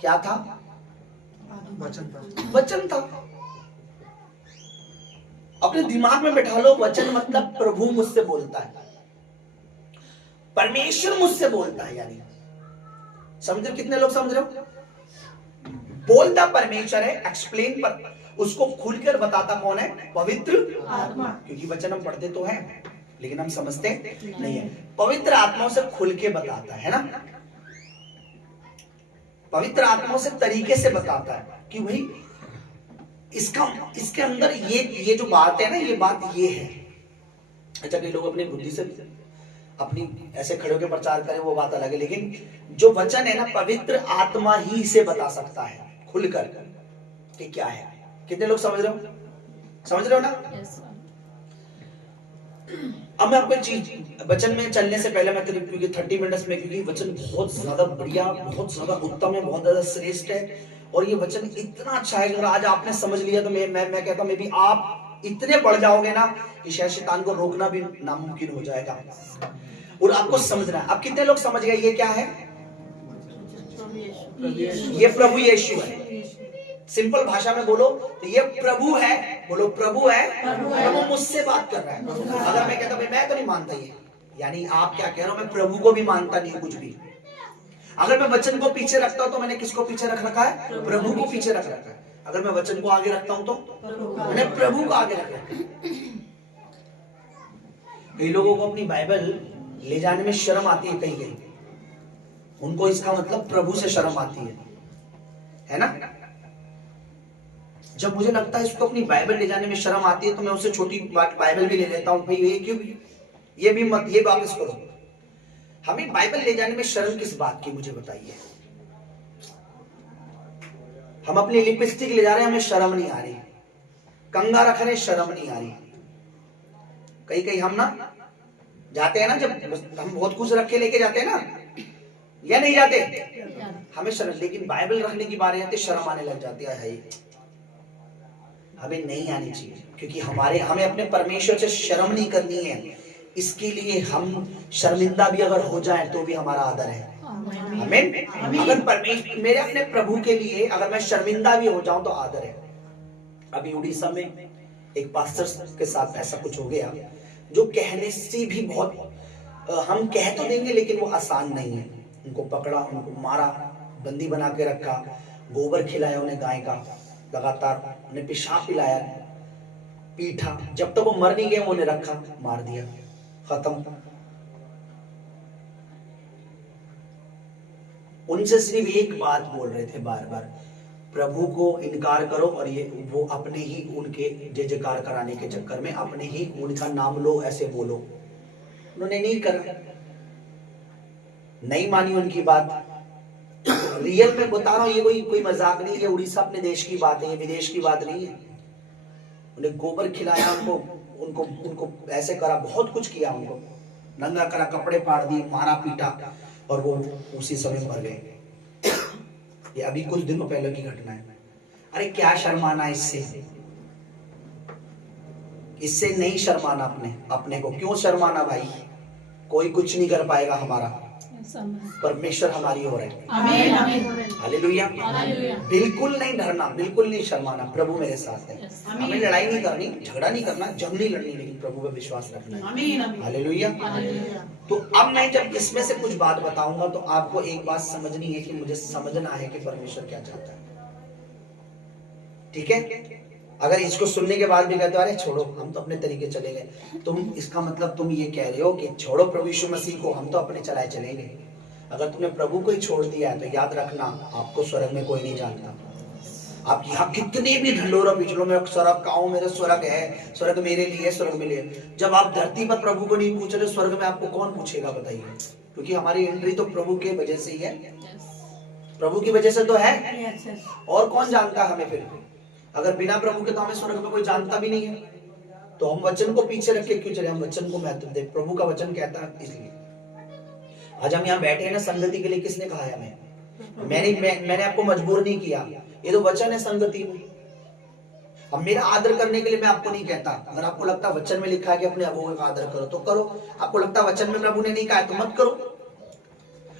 क्या था? वचन था। अपने दिमाग में बैठा लो, वचन मतलब प्रभु मुझसे बोलता है, परमेश्वर मुझसे बोलता है। यानी समझ रहे, कितने लोग समझ रहे हो? बोलता परमेश्वर है, एक्सप्लेन पर उसको खुलकर बताता कौन है? पवित्र आत्मा। क्योंकि वचन हम पढ़ते तो हैं लेकिन हम समझते नहीं है। पवित्र आत्मा से खुल के बताता है ना, पवित्र आत्मा से तरीके से बताता है कि भाई इसके अंदर ये जो बात है ना, ये बात ये है। अच्छा, कि लोग अपनी बुद्धि से अपनी ऐसे खड़े होकर प्रचार करें वो बात अलग है, लेकिन जो वचन है ना पवित्र आत्मा ही इसे बता सकता है खुलकर कि क्या है। कितने लोग समझ रहे हो? समझ रहे हो ना? अब मैं आपको एक चीज, वचन में चलने से पहले मैं क्योंकि 30 मिनट्स में, क्योंकि वचन बहुत ज्यादा बढ़िया, बहुत ज्यादा उत्तम है, बहुत ज्यादा श्रेष्ठ है, और ये वचन इतना अच्छा है। अगर आज आपने समझ लिया तो मैं कहता हूं, मे भी आप इतने बढ़ जाओगे ना कि शायद शैतान को रोकना भी नामुमकिन हो जाएगा। और आपको समझना है। अब कितने लोग समझ गए ये क्या है? ये प्रभु यीशु है। सिंपल भाषा में बोलो तो ये प्रभु है, बोलो प्रभु है, प्रभु मुझसे बात कर रहा है। अगर मैं कहता भाई मैं तो नहीं मानता ये, यानी आप क्या कह रहे हो, मैं प्रभु को भी मानता नहीं कुछ भी। अगर मैं वचन को पीछे रखता हूं तो मैंने किसको पीछे रख रखा है, प्रभु को पीछे रख रखा है। अगर मैं वचन को आगे रखता हूं तो मैंने प्रभु को आगे रख रखा है। कई लोगों को अपनी बाइबल ले जाने में शर्म आती है, कहीं कहीं उनको इसका मतलब प्रभु से शर्म आती है ना। जब मुझे लगता है इसको अपनी बाइबल ले जाने में शर्म आती है तो मैं उससे छोटी बाइबल भी ले लेता हूं। भाई ये क्यों, ये भी मत, ये वापस करो। हमें बाइबल ले जाने में शर्म किस बात की, मुझे बताइए। हम अपनी लिपस्टिक ले जा रहे हैं, हमें शर्म नहीं आ रही। कंघा रख रहे, शर्म नहीं आ रही। कहीं कहीं हम ना जाते हैं ना, जब हम बहुत कुछ रख के लेके जाते हैं ना, या नहीं जाते, हमें शर्म, लेकिन बाइबल रखने की बारी आती है शर्म आने लग जाती है। हमें नहीं आनी चाहिए, क्योंकि हमें अपने परमेश्वर से शर्म नहीं करनी है। इसके लिए हम शर्मिंदा भी अगर हो जाए तो भी हमारा आदर है। आमीन। अगर परमेश्वर मेरे अपने प्रभु के लिए अगर मैं शर्मिंदा भी हो जाऊं तो आदर है। अभी उड़ीसा में एक पास्टर के साथ ऐसा कुछ हो गया जो कहने से भी बहुत, हम कह तो देंगे लेकिन वो आसान नहीं है। उनको पकड़ा, उनको मारा, बंदी बना के रखा, गोबर खिलाया उन्हें गाय का, लगातार उन्हें पेशाब पिलाया, पीठा, जब तक वो मर नहीं गए उन्हें रखा, मार दिया, खत्म। उनसे सिर्फ एक बात बोल रहे थे बार बार, प्रभु को इनकार करो, और ये वो अपने ही उनके जय जयकार कराने के चक्कर में अपने ही उनका नाम लो, ऐसे बोलो। उन्होंने नहीं करा, नहीं मानी उनकी बात। रियल में बता रहा हूं, ये कोई मजाक नहीं है। उड़ीसा अपने देश की बात है, ये विदेश की बात नहीं है। उन्हें गोबर खिलाया, उनको ऐसे करा, बहुत कुछ किया, उनको नंगा करा, कपड़े फाड़ दिए, मारा पीटा, और वो उसी समय मर गए। ये अभी कुछ दिनों पहले की घटना है। अरे क्या शर्माना इससे नहीं शर्माना, अपने को क्यों शर्माना भाई। कोई कुछ नहीं कर पाएगा हमारा, परमेश्वर हमारी हो रहे हैं। हालेलुया। बिल्कुल नहीं डरना, बिल्कुल नहीं शर्माना, प्रभु मेरे साथ है। हमें लड़ाई नहीं करनी, झगड़ा नहीं करना, जंग नहीं लड़नी, लेकिन प्रभु पर विश्वास रखना है। हालेलुया। तो अब मैं जब इसमें से कुछ बात बताऊंगा तो आपको एक बात समझनी है कि मुझे समझना है कि परमेश्वर क्या चाहता है। ठीक है। अगर इसको सुनने के बाद भी कहते हो अरे छोड़ो हम तो अपने तरीके चले गए, तुम इसका मतलब तुम ये कह रहे हो कि छोड़ो प्रभु यीशु मसीह को, हम तो अपने चलाए चलेंगे। अगर तुमने प्रभु को ही छोड़ दिया है तो याद रखना, आपको स्वर्ग में कोई नहीं जानता। आप यहाँ कितने भी ढंडोरा पिछलो में स्वर्ग का मेरा स्वर्ग है, स्वर्ग मेरे लिए, स्वर्ग में लिए, जब आप धरती पर प्रभु को नहीं पूछ रहे, स्वर्ग में आपको कौन पूछेगा बताइए। क्योंकि हमारी एंट्री तो प्रभु के वजह से ही है, प्रभु की वजह से तो है, और कौन जानता हमें। फिर अगर बिना प्रभु के तो हमें स्वर्ग में कोई जानता भी नहीं है, तो हम वचन को पीछे रख के क्यों चले। हम वचन को महत्व दे, प्रभु का वचन कहता है। इसलिए आज हम यहाँ बैठे हैं ना, संगति के लिए किसने कहा है हमें? मैंने आपको मजबूर नहीं किया, ये तो वचन है संगति में। अब मेरा आदर करने के लिए मैं आपको नहीं कहता। अगर आपको लगता है वचन में लिखा है कि अपने अगुओं का आदर करो तो करो, आपको लगता है वचन में प्रभु ने नहीं कहा है तो मत करो।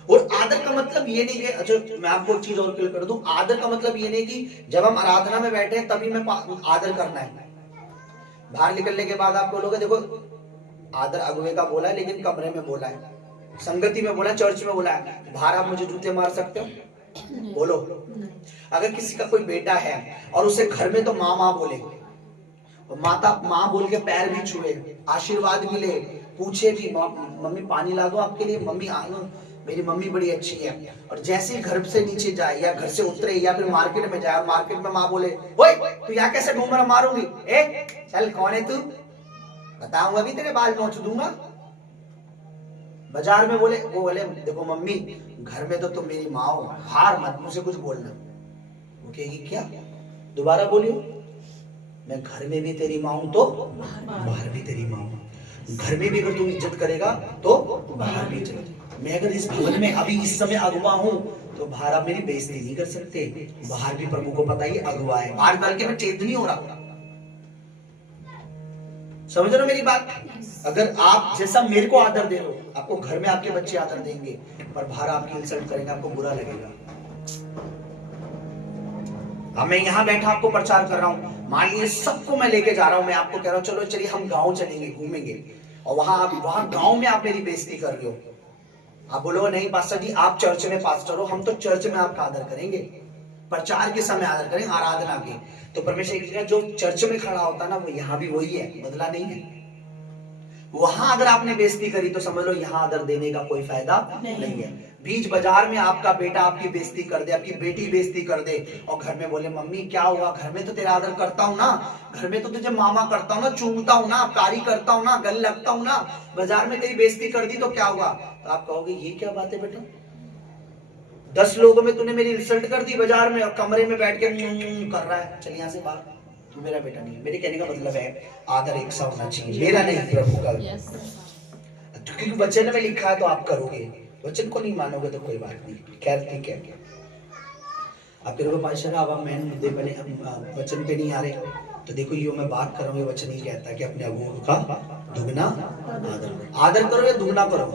और आदर का मतलब ये नहीं कि, अच्छा मैं आपको एक चीज और क्लियर कर दूं, आदर का मतलब ये नहीं कि जब हम आराधना में बैठे हैं तभी मैं आदर करना है। बाहर निकलने के बाद आप बोलोगे देखो आदर अगुवे का बोला है, लेकिन कमरे में बोला है, संगति में बोला है, चर्च में बोला है। बाहर आप मुझे जूते मार सकते हो? बोलो। अगर किसी का कोई बेटा है और उसे घर में तो माँ माँ बोले, माता माँ बोल के पैर भी छुए, आशीर्वाद भी ले, पूछे भी मम्मी पानी ला दो आपके लिए, मम्मी आना, मेरी मम्मी बड़ी अच्छी है, और जैसे ही घर से नीचे जाए या घर से उतरे या फिर मार्केट में जाए, मार्केट में माँ बोले ओए तू यहाँ कैसे घूम रहा, मारूंगी, ए चल कौन है तू, बताऊंगा भी तेरे बाल नोच दूंगा। बाजार में बोले, वो बोले देखो मम्मी घर में तो तुम मेरी माँ हो, हार मत मुझे कुछ बोलना। वो कहेगी क्या, दोबारा बोलियो, मैं घर में भी तेरी माँ हूं तो बाहर भी तेरी माँ हूं। घर में भी अगर तुम इज्जत करेगा तो बाहर भी इज्जत। मैं अगर इस भवन में अभी इस समय अगुवा हूं तो बाहर आप मेरी बेइज्जती नहीं कर सकते। बाहर भी प्रभु को पता ही अगुवा है, बाहर डाल के मैं चेंज नहीं हो रहा। समझ रहे हो मेरी बात? अगर आप जैसा मेरे को आदर दे रहे हो, आपको घर में आपके बच्चे आदर देंगे, पर बाहर आपकी इंसल्ट करेंगे, आपको बुरा लगेगा। अब मैं यहाँ बैठा आपको प्रचार कर रहा हूँ, मान लीजिए सबको मैं लेके जा रहा हूँ, मैं आपको कह रहा हूँ चलो चलिए हम गांव चलेंगे, घूमेंगे, और वहां गांव में आप मेरी बेइज्जती कर रहे हो। आप बोलो नहीं पास्टर जी आप चर्च में पास्टर हो, हम तो चर्च में आपका आदर करेंगे, प्रचार के समय आदर करेंगे, आराधना के। तो परमेश्वर जो चर्च में खड़ा होता है ना, वो यहाँ भी वही है, बदला नहीं है। वहां अगर आपने बेइज्जती करी तो समझ लो यहाँ आदर देने का कोई फायदा नहीं है। बीच बाजार में आपका बेटा आपकी बेइज्जती कर दे, आपकी बेटी बेइज्जती कर दे, और घर में बोले मम्मी क्या हुआ, घर में तो तेरा आदर करता हूँ ना, घर में तो तुझे मामा करता हूँ ना, चूमता हूँ ना, कारी करता हूँ ना, गले लगता हूँ ना, बाजार में तेरी बेइज्जती कर दी तो क्या हुआ? तो आप कहोगे ये क्या बात है बेटा, 10 लोगों में तूने मेरी इंसल्ट कर दी बाजार में, और कमरे में बैठ के कर रहा है, चल यहाँ से बाहर, तू मेरा बेटा नहीं। मेरे कहने का मतलब है आदर एक सा होना चाहिए, मेरा नहीं प्रभु का। क्योंकि वचन में लिखा है तो आप करोगे, वचन को नहीं मानोगे तो कोई बात नहीं। खैर ठीक है, आप कहोगे पाशाह अब मैं मुद्दे पे वचन पे नहीं आ रहे, तो देखो ये मैं बात कर रहा हूँ, ये वचन ही कहता है कि अपने अगुओं का दुगना आदर करो या दुगना करो,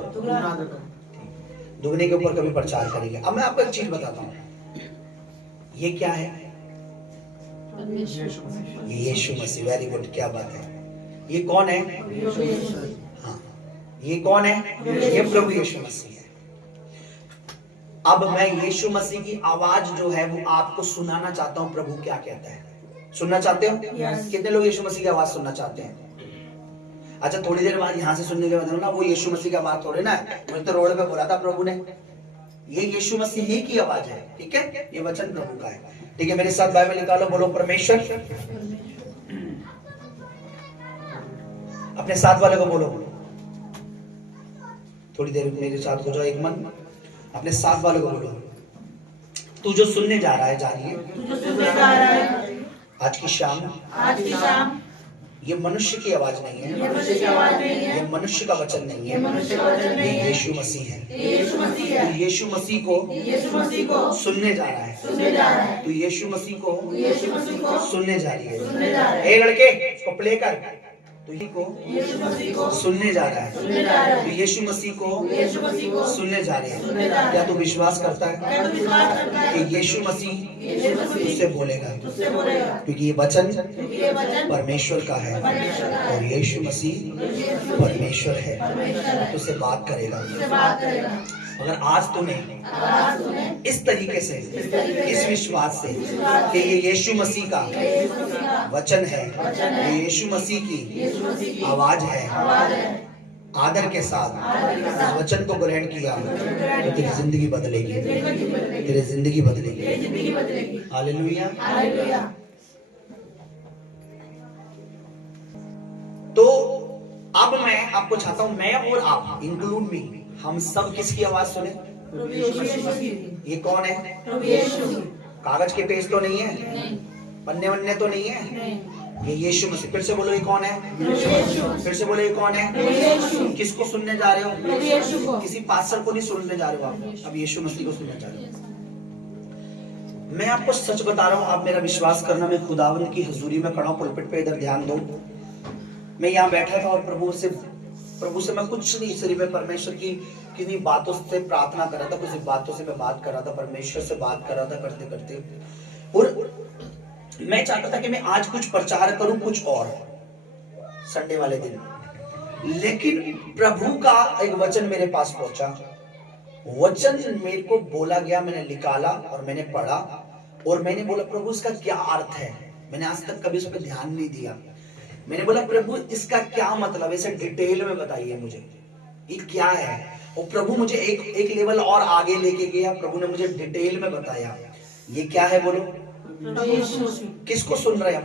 दुगने के ऊपर कभी प्रचार करेंगे। अब मैं आपको एक चीज बताता हूँ, ये क्या है? ये यीशु मसीह। वेरी गुड, क्या बात है। ये कौन है? हाँ, ये कौन है? ये प्रभु यीशु मसीह है। अब मैं यीशु मसीह की आवाज जो है वो आपको सुनाना चाहता हूँ, प्रभु क्या कहता है। सुनना चाहते हो? कितने लोग यीशु मसीह की आवाज सुनना चाहते हैं? अच्छा, थोड़ी देर बाद यहाँ से सुनने के बाद ना वो यीशु मसीह की आवाज थोड़े ना है, मुझे तो रोड पे बोला था प्रभु ने, ये यीशु मसीह ही की आवाज है। ठीक है, ये वचन प्रभु का है। ठीक है, मेरे साथ बाइबल निकालो, बोलो परमेश्वर। अपने साथ वाले को बोलो, थोड़ी देर मेरे साथ हो जाओ एक मन। अपने साथ वाले को बोलो, तू जो सुनने जा रहा है, जा रही है, आज की शाम ये मनुष्य की आवाज नहीं है, ये मनुष्य का वचन नहीं है, ये यीशु मसीह है। तो यीशु मसीह को सुनने जा रहा है, तो यीशु मसीह को सुनने जा रही है। ए लड़के, इसको प्ले कर। तो यीशु मसीह को सुनने जा रहा है, तो यीशु मसीह को सुनने जा रहे हैं। क्या तू विश्वास करता है कि यीशु मसीह तुझसे बोलेगा? क्योंकि ये वचन परमेश्वर का है और यीशु मसीह परमेश्वर है, तुझसे बात करेगा। अगर आज तूने इस तरीके से, इस विश्वास से कि ये यीशु मसीह का वचन है, ये यीशु मसीह की आवाज है, आदर के साथ इस वचन को ग्रहण किया, तो तेरी जिंदगी बदलेगी, तेरी जिंदगी बदलेगी। हालेलुया। तो अब मैं आपको चाहता हूं, मैं और आप, इंक्लूड मी, हम सब किसकी आवाज सुने? ये कौन है? कागज के पेज तो नहीं है, पन्ने वन्ने तो नहीं है, ये यीशु मसीह। फिर से बोलो, ये कौन है? फिर से बोलो, ये कौन है? किसको सुनने जा रहे हो? किसी पास्टर को नहीं सुनने जा रहे हो आप, अब यीशु मसीह को सुनने जा रहे हो। मैं आपको सच बता रहा हूं, आप मेरा विश्वास करना, मैं खुदावंद की हुजूरी में खड़ा हूं, पुलपिट पे, इधर ध्यान दो। मैं यहाँ बैठा था और प्रभु से मैं कुछ नहीं, सिर्फ मैं परमेश्वर की किन्हीं बातों से प्रार्थना कर रहा था, कुछ बातों से मैं बात कर रहा था, परमेश्वर से बात कर रहा था, करते करते, और मैं चाहता था कि मैं आज कुछ प्रचार करूं, कुछ और संडे वाले दिन, लेकिन प्रभु का एक वचन मेरे पास पहुंचा। वचन मेरे को बोला गया, मैंने निकाला और मैंने पढ़ा, और मैंने बोला प्रभु इसका क्या अर्थ है। मैंने आज तक कभी उस पर ध्यान नहीं दिया। मैंने बोला प्रभु इसका क्या मतलब है, इसे डिटेल में बताइए मुझे, ये क्या है। और प्रभु मुझे एक लेवल और आगे लेके गया, प्रभु ने मुझे डिटेल में बताया ये क्या है। बोलो, किसको सुन रहे हैं?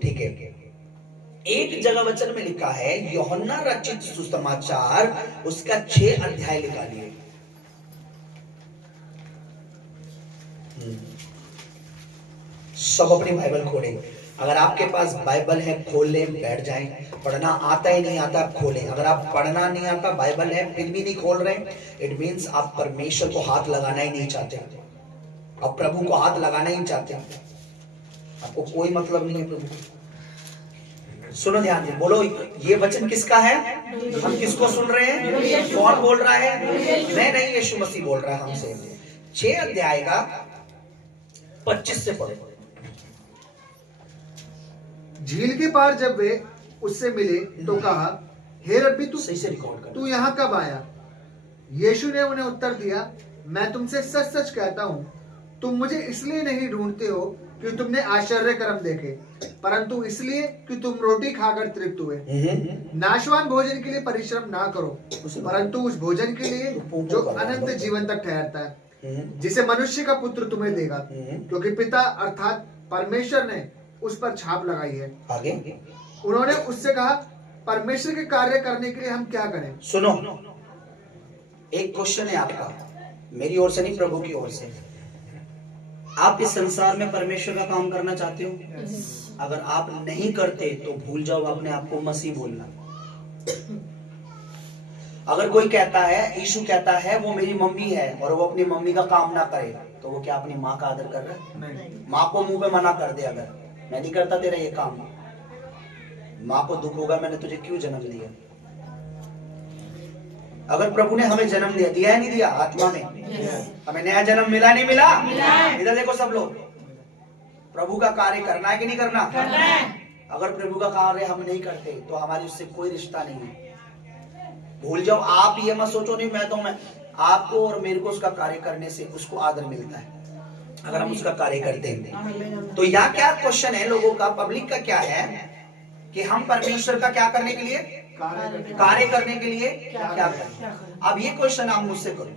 ठीक है, एक जगह वचन में लिखा है, यूहन्ना रचित सुसमाचार उसका 6 अध्याय निकालिए। सब अपनी बाइबल खोलें। अगर आपके पास बाइबल है खोल लें, बैठ जाएं। पढ़ना आता ही नहीं आता, खोलें। अगर आप पढ़ना नहीं आता, बाइबल है फिर भी नहीं खोल रहे, इट मीन्स आप परमेश्वर को हाथ लगाना ही नहीं चाहते, आप प्रभु को हाथ लगाना ही चाहते हैं, आपको कोई मतलब नहीं है प्रभु। सुनो ध्यान से, बोलो ये वचन किसका है? हम किसको सुन रहे हैं? कौन बोल रहा है? मैं नहीं, यीशु मसीह बोल रहा है हमसे। 6 अध्याय का 25 से पढ़ो। झील के पार जब वे उससे मिले तो कहा, हे रब्बी, सही से रिकॉर्ड कर। तू यहाँ कब आया? यीशु ने उन्हें उत्तर दिया, मैं तुमसे सच सच कहता हूँ, तुम मुझे इसलिए नहीं ढूंढते हो कि तुमने आश्चर्य कर्म देखे, परंतु इसलिए कि तुम रोटी खाकर तृप्त हुए। नाशवान भोजन के लिए परिश्रम ना करो, परंतु उस भोजन के लिए जो अनंत जीवन तक ठहरता है, जिसे मनुष्य का पुत्र तुम्हें देगा, क्योंकि पिता अर्थात परमेश्वर ने उस पर छाप लगाई है। आगे उन्होंने उससे कहा, परमेश्वर के कार्य करने के लिए हम क्या करें? सुनो, एक क्वेश्चन है आपका, मेरी ओर से नहीं, प्रभु की ओर से। आप इस संसार में परमेश्वर का काम करना चाहते हो? अगर आप नहीं करते तो भूल जाओ अपने आप को मसीह बोलना। अगर कोई कहता है, यीशु कहता है वो मेरी मम्मी है, और वो अपनी मम्मी का काम ना करे, तो वो क्या अपनी माँ का आदर कर रहा है? नहीं। माँ को मुंह पे मना कर दे, अगर मैं नहीं करता तेरा ये काम, माँ को दुख होगा मैंने तुझे क्यों जन्म दिया। अगर प्रभु ने हमें जन्म दिया है नहीं दिया आत्मा में, हमें नया जन्म मिला नहीं मिला? इधर देखो सब लोग, प्रभु का कार्य करना है कि नहीं करना? अगर प्रभु का कार्य हम नहीं करते तो हमारी उससे कोई रिश्ता नहीं है। भूल जाओ, आप ये मत सोचो नहीं मैं आपको और मेरे को उसका कार्य करने से उसको आदर मिलता है अगर हम उसका कार्य करते हैं। तो यह क्या क्वेश्चन है लोगों का, पब्लिक का क्या है कि हम परमेश्वर का क्या करने के लिए, कार्य करने के लिए क्या करें? अब ये क्वेश्चन आप मुझसे करो,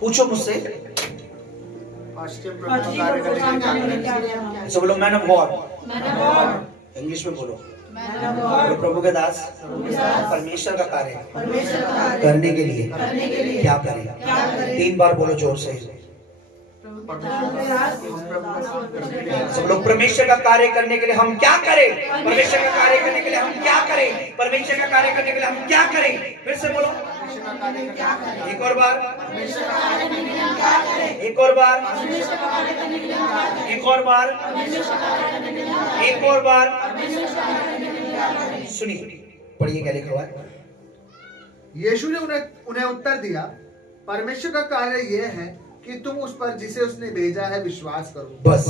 पूछो मुझसे। सब बोलो मैन ऑफ गॉड, इंग्लिश में बोलो। प्रभु के दास परमेश्वर का कार्य करने के लिए क्या करें? 3 बार बोलो जोर से। सब लोग, परमेश्वर का कार्य करने के लिए हम क्या करें? परमेश्वर का कार्य करने के लिए हम क्या करें? परमेश्वर का कार्य करने के लिए हम क्या करें? फिर से बोलो, एक और बार, एक और बार, एक और बार, एक और बार। सुनिए, पढ़िए क्या लिखा हुआ है। यीशु ने उन्हें उत्तर दिया, परमेश्वर का कार्य यह है कि तुम उस पर जिसे उसने भेजा है विश्वास करो। बस,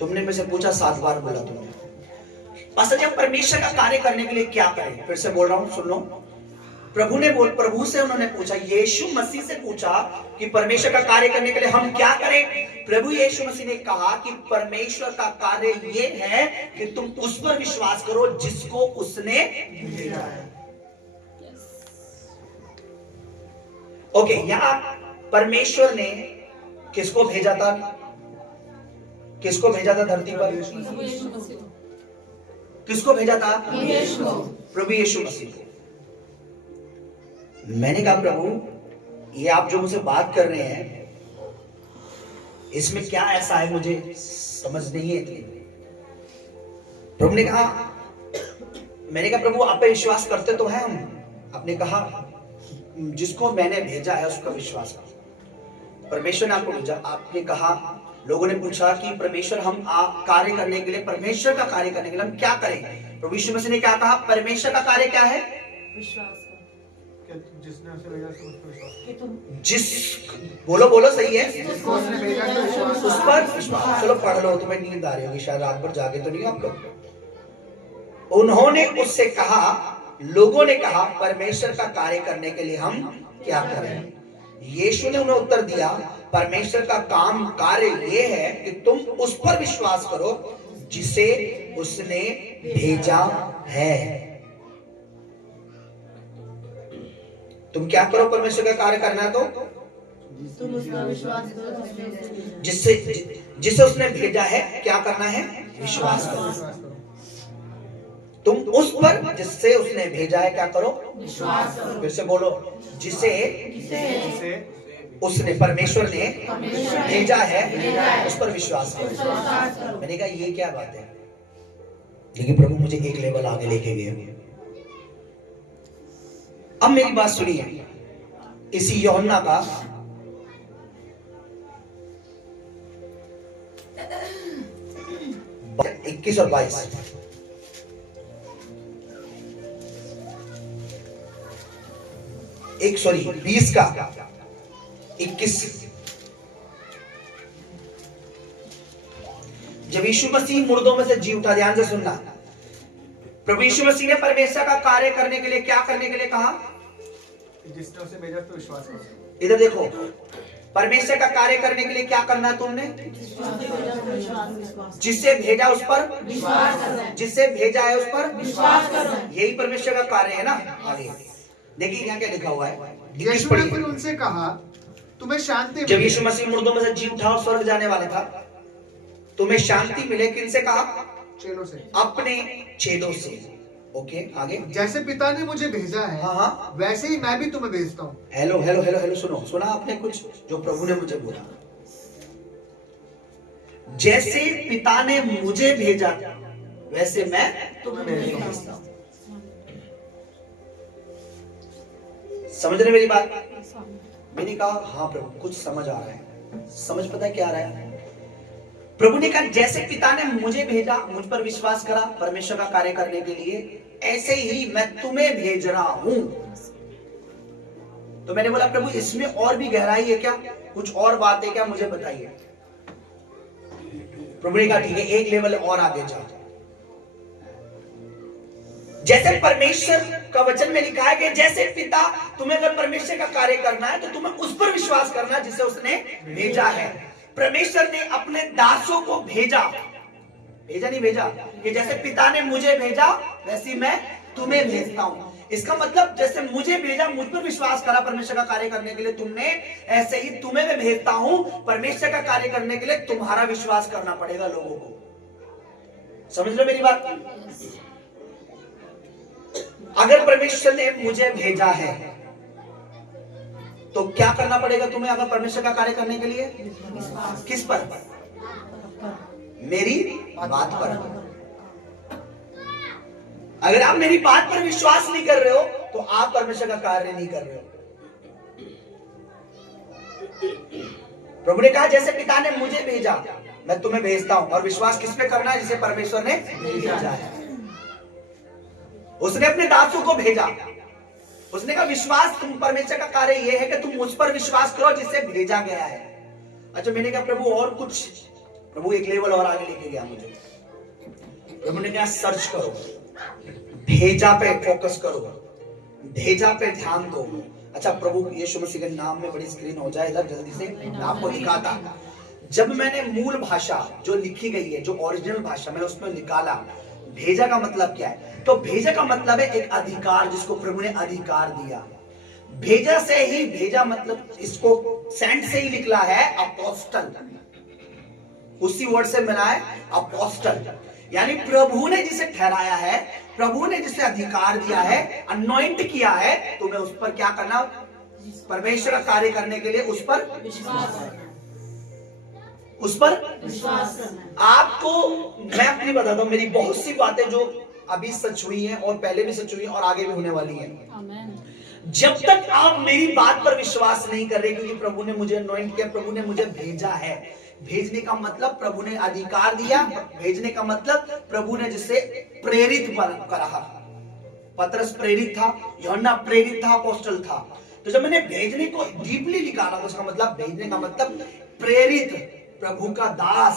तुमने मुझसे पूछा 7 बार बोला तुमने। पास्टर जब परमेश्वर का कार्य करने के लिए क्या करें? फिर से बोल रहा हूं, सुन लो। प्रभु से उन्होंने पूछा, यीशु मसीह से पूछा कि परमेश्वर का कार्य करने के लिए हम क्या करें? प्रभु यीशु मसीह ने कहा कि परमेश्वर का कार्य ये है कि तुम उस पर विश्वास करो जिसको उसने भेजा है। ओके, यहां परमेश्वर ने किसको भेजा था? किसको भेजा था धरती पर? किसको भेजा था? प्रभु यीशु मसीह को। मैंने कहा प्रभु ये आप जो मुझसे बात कर रहे हैं इसमें क्या ऐसा है मुझे समझ नहीं है। प्रभु ने कहा, मैंने कहा प्रभु आप पे विश्वास करते तो हैं हम। आपने कहा जिसको मैंने भेजा है उसका विश्वास करो। परमेश्वर ने आपको भेजा। आपने कहा, लोगों ने पूछा कि परमेश्वर हम कार्य करने के लिए, परमेश्वर का कार्य करने के लिए हम क्या करें? प्रभु यीशु मसीह ने क्या कहा? परमेश्वर का कार्य क्या है? विश्वास जिसने उसे भेजा उस पर विश्वास। जिस बोलो बोलो सही है, जिसको उसने भेजा तो विश्वास। उस पर विश्वास। चलो पढ़ लो, तुम्हें नींद आ रही होगी शायद, रात भर जागे तो नहीं आप लोग। उन्होंने उससे कहा, लोगों ने कहा परमेश्वर का कार्य करने के लिए हम क्या करें? यीशु ने उन्हें उत्तर दिया, परमेश्वर का काम कार्य ये है कि तुम उस पर विश्वास करो जिसे उसने भेजा है। तुम क्या करो? परमेश्वर का कार्य करना है तो तुम उस पर विश्वास करो जिसे उसने भेजा है क्या करना है? विश्वास करो। तुम उस पर जिससे उसने भेजा है क्या करो? विश्वास करो। फिर से बोलो, जिसे उसने, परमेश्वर ने भेजा है उस पर विश्वास करो। मैंने कहा ये क्या बात है? लेकिन प्रभु मुझे एक लेवल आगे लेके गए। अब मेरी बात सुनिए, इसी यूहन्ना का 21 और 22 20 का 21। जब यीशु मसीह मुर्दों में से जी उठा, ध्यान से सुनना, प्रभु यीशु मसीह ने परमेश्वर का कार्य करने के लिए क्या करने के लिए कहा? जिसने उसे भेजा उस पर विश्वास करो। इधर देखो, परमेश्वर का कार्य करने के लिए क्या करना है तुमने? जिससे भेजा उस पर विश्वास करना, जिससे भेजा है उस पर विश्वास करना। यही परमेश्वर का कार्य है ना। आगे देखिए यहाँ क्या लिखा हुआ है। यीशु ने फिर उनसे कहा, तुम्हें शांति जब यीशु मसीह मुर्दों में से जी उठा और स्वर्ग जाने वाला था, तुम्हें शांति मिले। किनसे कहा? चेलों से, अपने चेलों से। ओके, आगे। जैसे पिता ने मुझे भेजा है, हाँ, वैसे ही मैं भी तुम्हें भेजता हूँ। हेलो हेलो हेलो हेलो, सुनो, सुना आपने कुछ जो प्रभु ने मुझे बोला? जैसे पिता ने मुझे भेजा वैसे मैं तुम्हें भेजता हूं। समझ रहे मेरी बात? मैंने कहा हाँ प्रभु, कुछ समझ आ रहा है। समझ पता है क्या आ रहा है? प्रभु ने कहा जैसे पिता ने मुझे भेजा, मुझ पर विश्वास करा परमेश्वर का कार्य करने के लिए, ऐसे ही मैं तुम्हें भेज रहा हूं। तो मैंने बोला प्रभु इसमें और भी गहराई है क्या? कुछ और बात है क्या? मुझे बताइए। प्रभु ने कहा ठीक है, एक लेवल और आगे जाओ। जैसे परमेश्वर का वचन में लिखा है कि जैसे पिता, तुम्हें अगर परमेश्वर का कार्य करना है तो तुम्हें उस पर विश्वास करना जिसे उसने भेजा है। परमेश्वर ने अपने दासों को भेजा, भेजा नहीं भेजा, कि जैसे पिता ने मुझे भेजा वैसे मैं तुम्हें भेजता हूं। इसका मतलब जैसे मुझे भेजा, मुझ पर विश्वास करा परमेश्वर का कार्य करने के लिए तुमने, ऐसे ही तुम्हें मैं भेजता हूं। परमेश्वर का कार्य करने के लिए तुम्हारा विश्वास करना पड़ेगा लोगों को। समझ लो मेरी बात? अगर परमेश्वर ने मुझे भेजा है तो क्या करना पड़ेगा तुम्हें? अगर परमेश्वर का कार्य करने के लिए किस पर? मेरी बात पर। अगर आप मेरी बात पर विश्वास नहीं कर रहे हो तो आप परमेश्वर का कार्य नहीं कर रहे हो। प्रभु ने कहा जैसे पिता ने मुझे भेजा मैं तुम्हें भेजता हूं। और विश्वास किस पे करना है? जिसे परमेश्वर ने भेजा है। उसने अपने दासों को भेजा। उसने कहा विश्वास, तुम परमेश्वर का कार्य यह है कि तुम मुझ पर विश्वास करो जिससे भेजा गया है। अच्छा, मैंने कहा प्रभु और कुछ? प्रभु एक लेवल और आगे लेके गया मुझे। प्रभु ने कहा सर्च करो, भेजा पे फोकस करो, भेजा पे ध्यान दो। अच्छा, प्रभु यीशु मसीह के नाम में बड़ी स्क्रीन हो जाए इधर जल्दी से, मैं आपको दिखाता। जब मैंने मूल भाषा जो लिखी गई है, जो ओरिजिनल भाषा, मैंने उसमें निकाला भेजा का मतलब क्या है, तो भेजा का मतलब है एक अधिकार, जिसको प्रभु ने अधिकार दिया। भेजा से ही, भेजा मतलब इसको सेंट से ही निकला है अपोस्टल, उसी वर्ड से मिला है अपोस्टल। यानी प्रभु ने जिसे ठहराया है, प्रभु ने जिसे अधिकार दिया है, अनॉइंट किया है, तो मैं उस पर क्या करना? परमेश्वर का कार्य करने के लिए उस पर विश्वास करना। आपको मैं अपनी बताता हूं, मेरी बहुत सी बातें जो अभी सच हुई हैं और पहले भी सच हुई हैं और आगे भी होने वाली हैं। जब तक आप मेरी बात पर विश्वास नहीं कर रहे, क्योंकि प्रभु ने मुझे अनॉइंट किया, प्रभु ने मुझे भेजा है। भेजने का मतलब प्रभु ने अधिकार दिया, भेजने का मतलब प्रभु ने जिसे प्रेरित करा। पतरस प्रेरित था, यूहन्ना प्रेरित था, अपोस्टल था। तो जब मैंने भेजने को डीपली निकाला तो उसका मतलब, भेजने का मतलब प्रेरित, प्रभु का दास।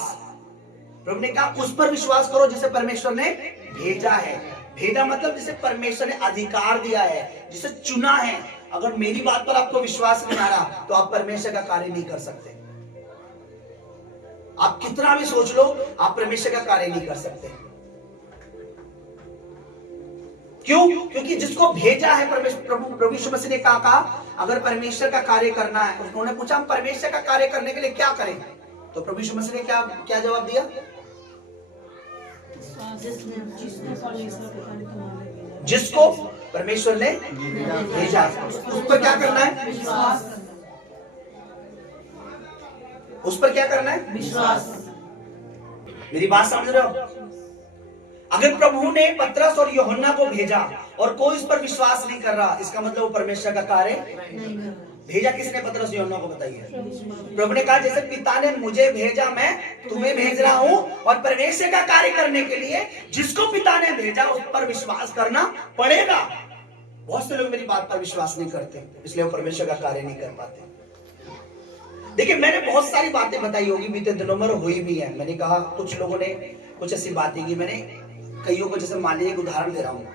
प्रभु ने कहा उस पर विश्वास करो जिसे परमेश्वर ने भेजा है। भेजा मतलब जिसे परमेश्वर ने अधिकार दिया है, जिसे चुना है। अगर मेरी बात पर आपको विश्वास नहीं आ रहा तो आप परमेश्वर का कार्य नहीं कर सकते। आप कितना भी सोच लो, आप परमेश्वर का कार्य नहीं कर सकते। क्यों? क्योंकि जिसको भेजा है परमेश्वर, प्रभु यीशु मसीह ने कहा अगर परमेश्वर का कार्य करना है, उन्होंने पूछा हम परमेश्वर का कार्य करने के लिए क्या करें? तो प्रभु यीशु मसीह ने क्या जवाब दिया? जिसको परमेश्वर ने भेजा उस पर क्या करना है? उस पर क्या करना है? विश्वास। मेरी बात समझ रहे हो? अगर प्रभु ने पतरस और यूहन्ना को भेजा और कोई इस पर विश्वास नहीं कर रहा, इसका मतलब वो परमेश्वर का कार्य। भेजा किसने? पतरस यूहन्ना को, बताइए। प्रभु ने कहा जैसे पिता ने मुझे भेजा मैं तुम्हें भेज रहा हूं। और परमेश्वर का कार्य करने के लिए जिसको पिता ने भेजा उस पर विश्वास करना पड़ेगा। बहुत से लोग मेरी बात पर विश्वास नहीं करते, इसलिए वो परमेश्वर का कार्य नहीं कर पाते। देखिए, मैंने बहुत सारी बातें बताई होगी बीते दिनों में, हुई भी है। मैंने कहा कुछ लोगों ने कुछ ऐसी बातें की, मैंने कईयों को, जैसे मान लीजिए एक उदाहरण दे रहा हूँ,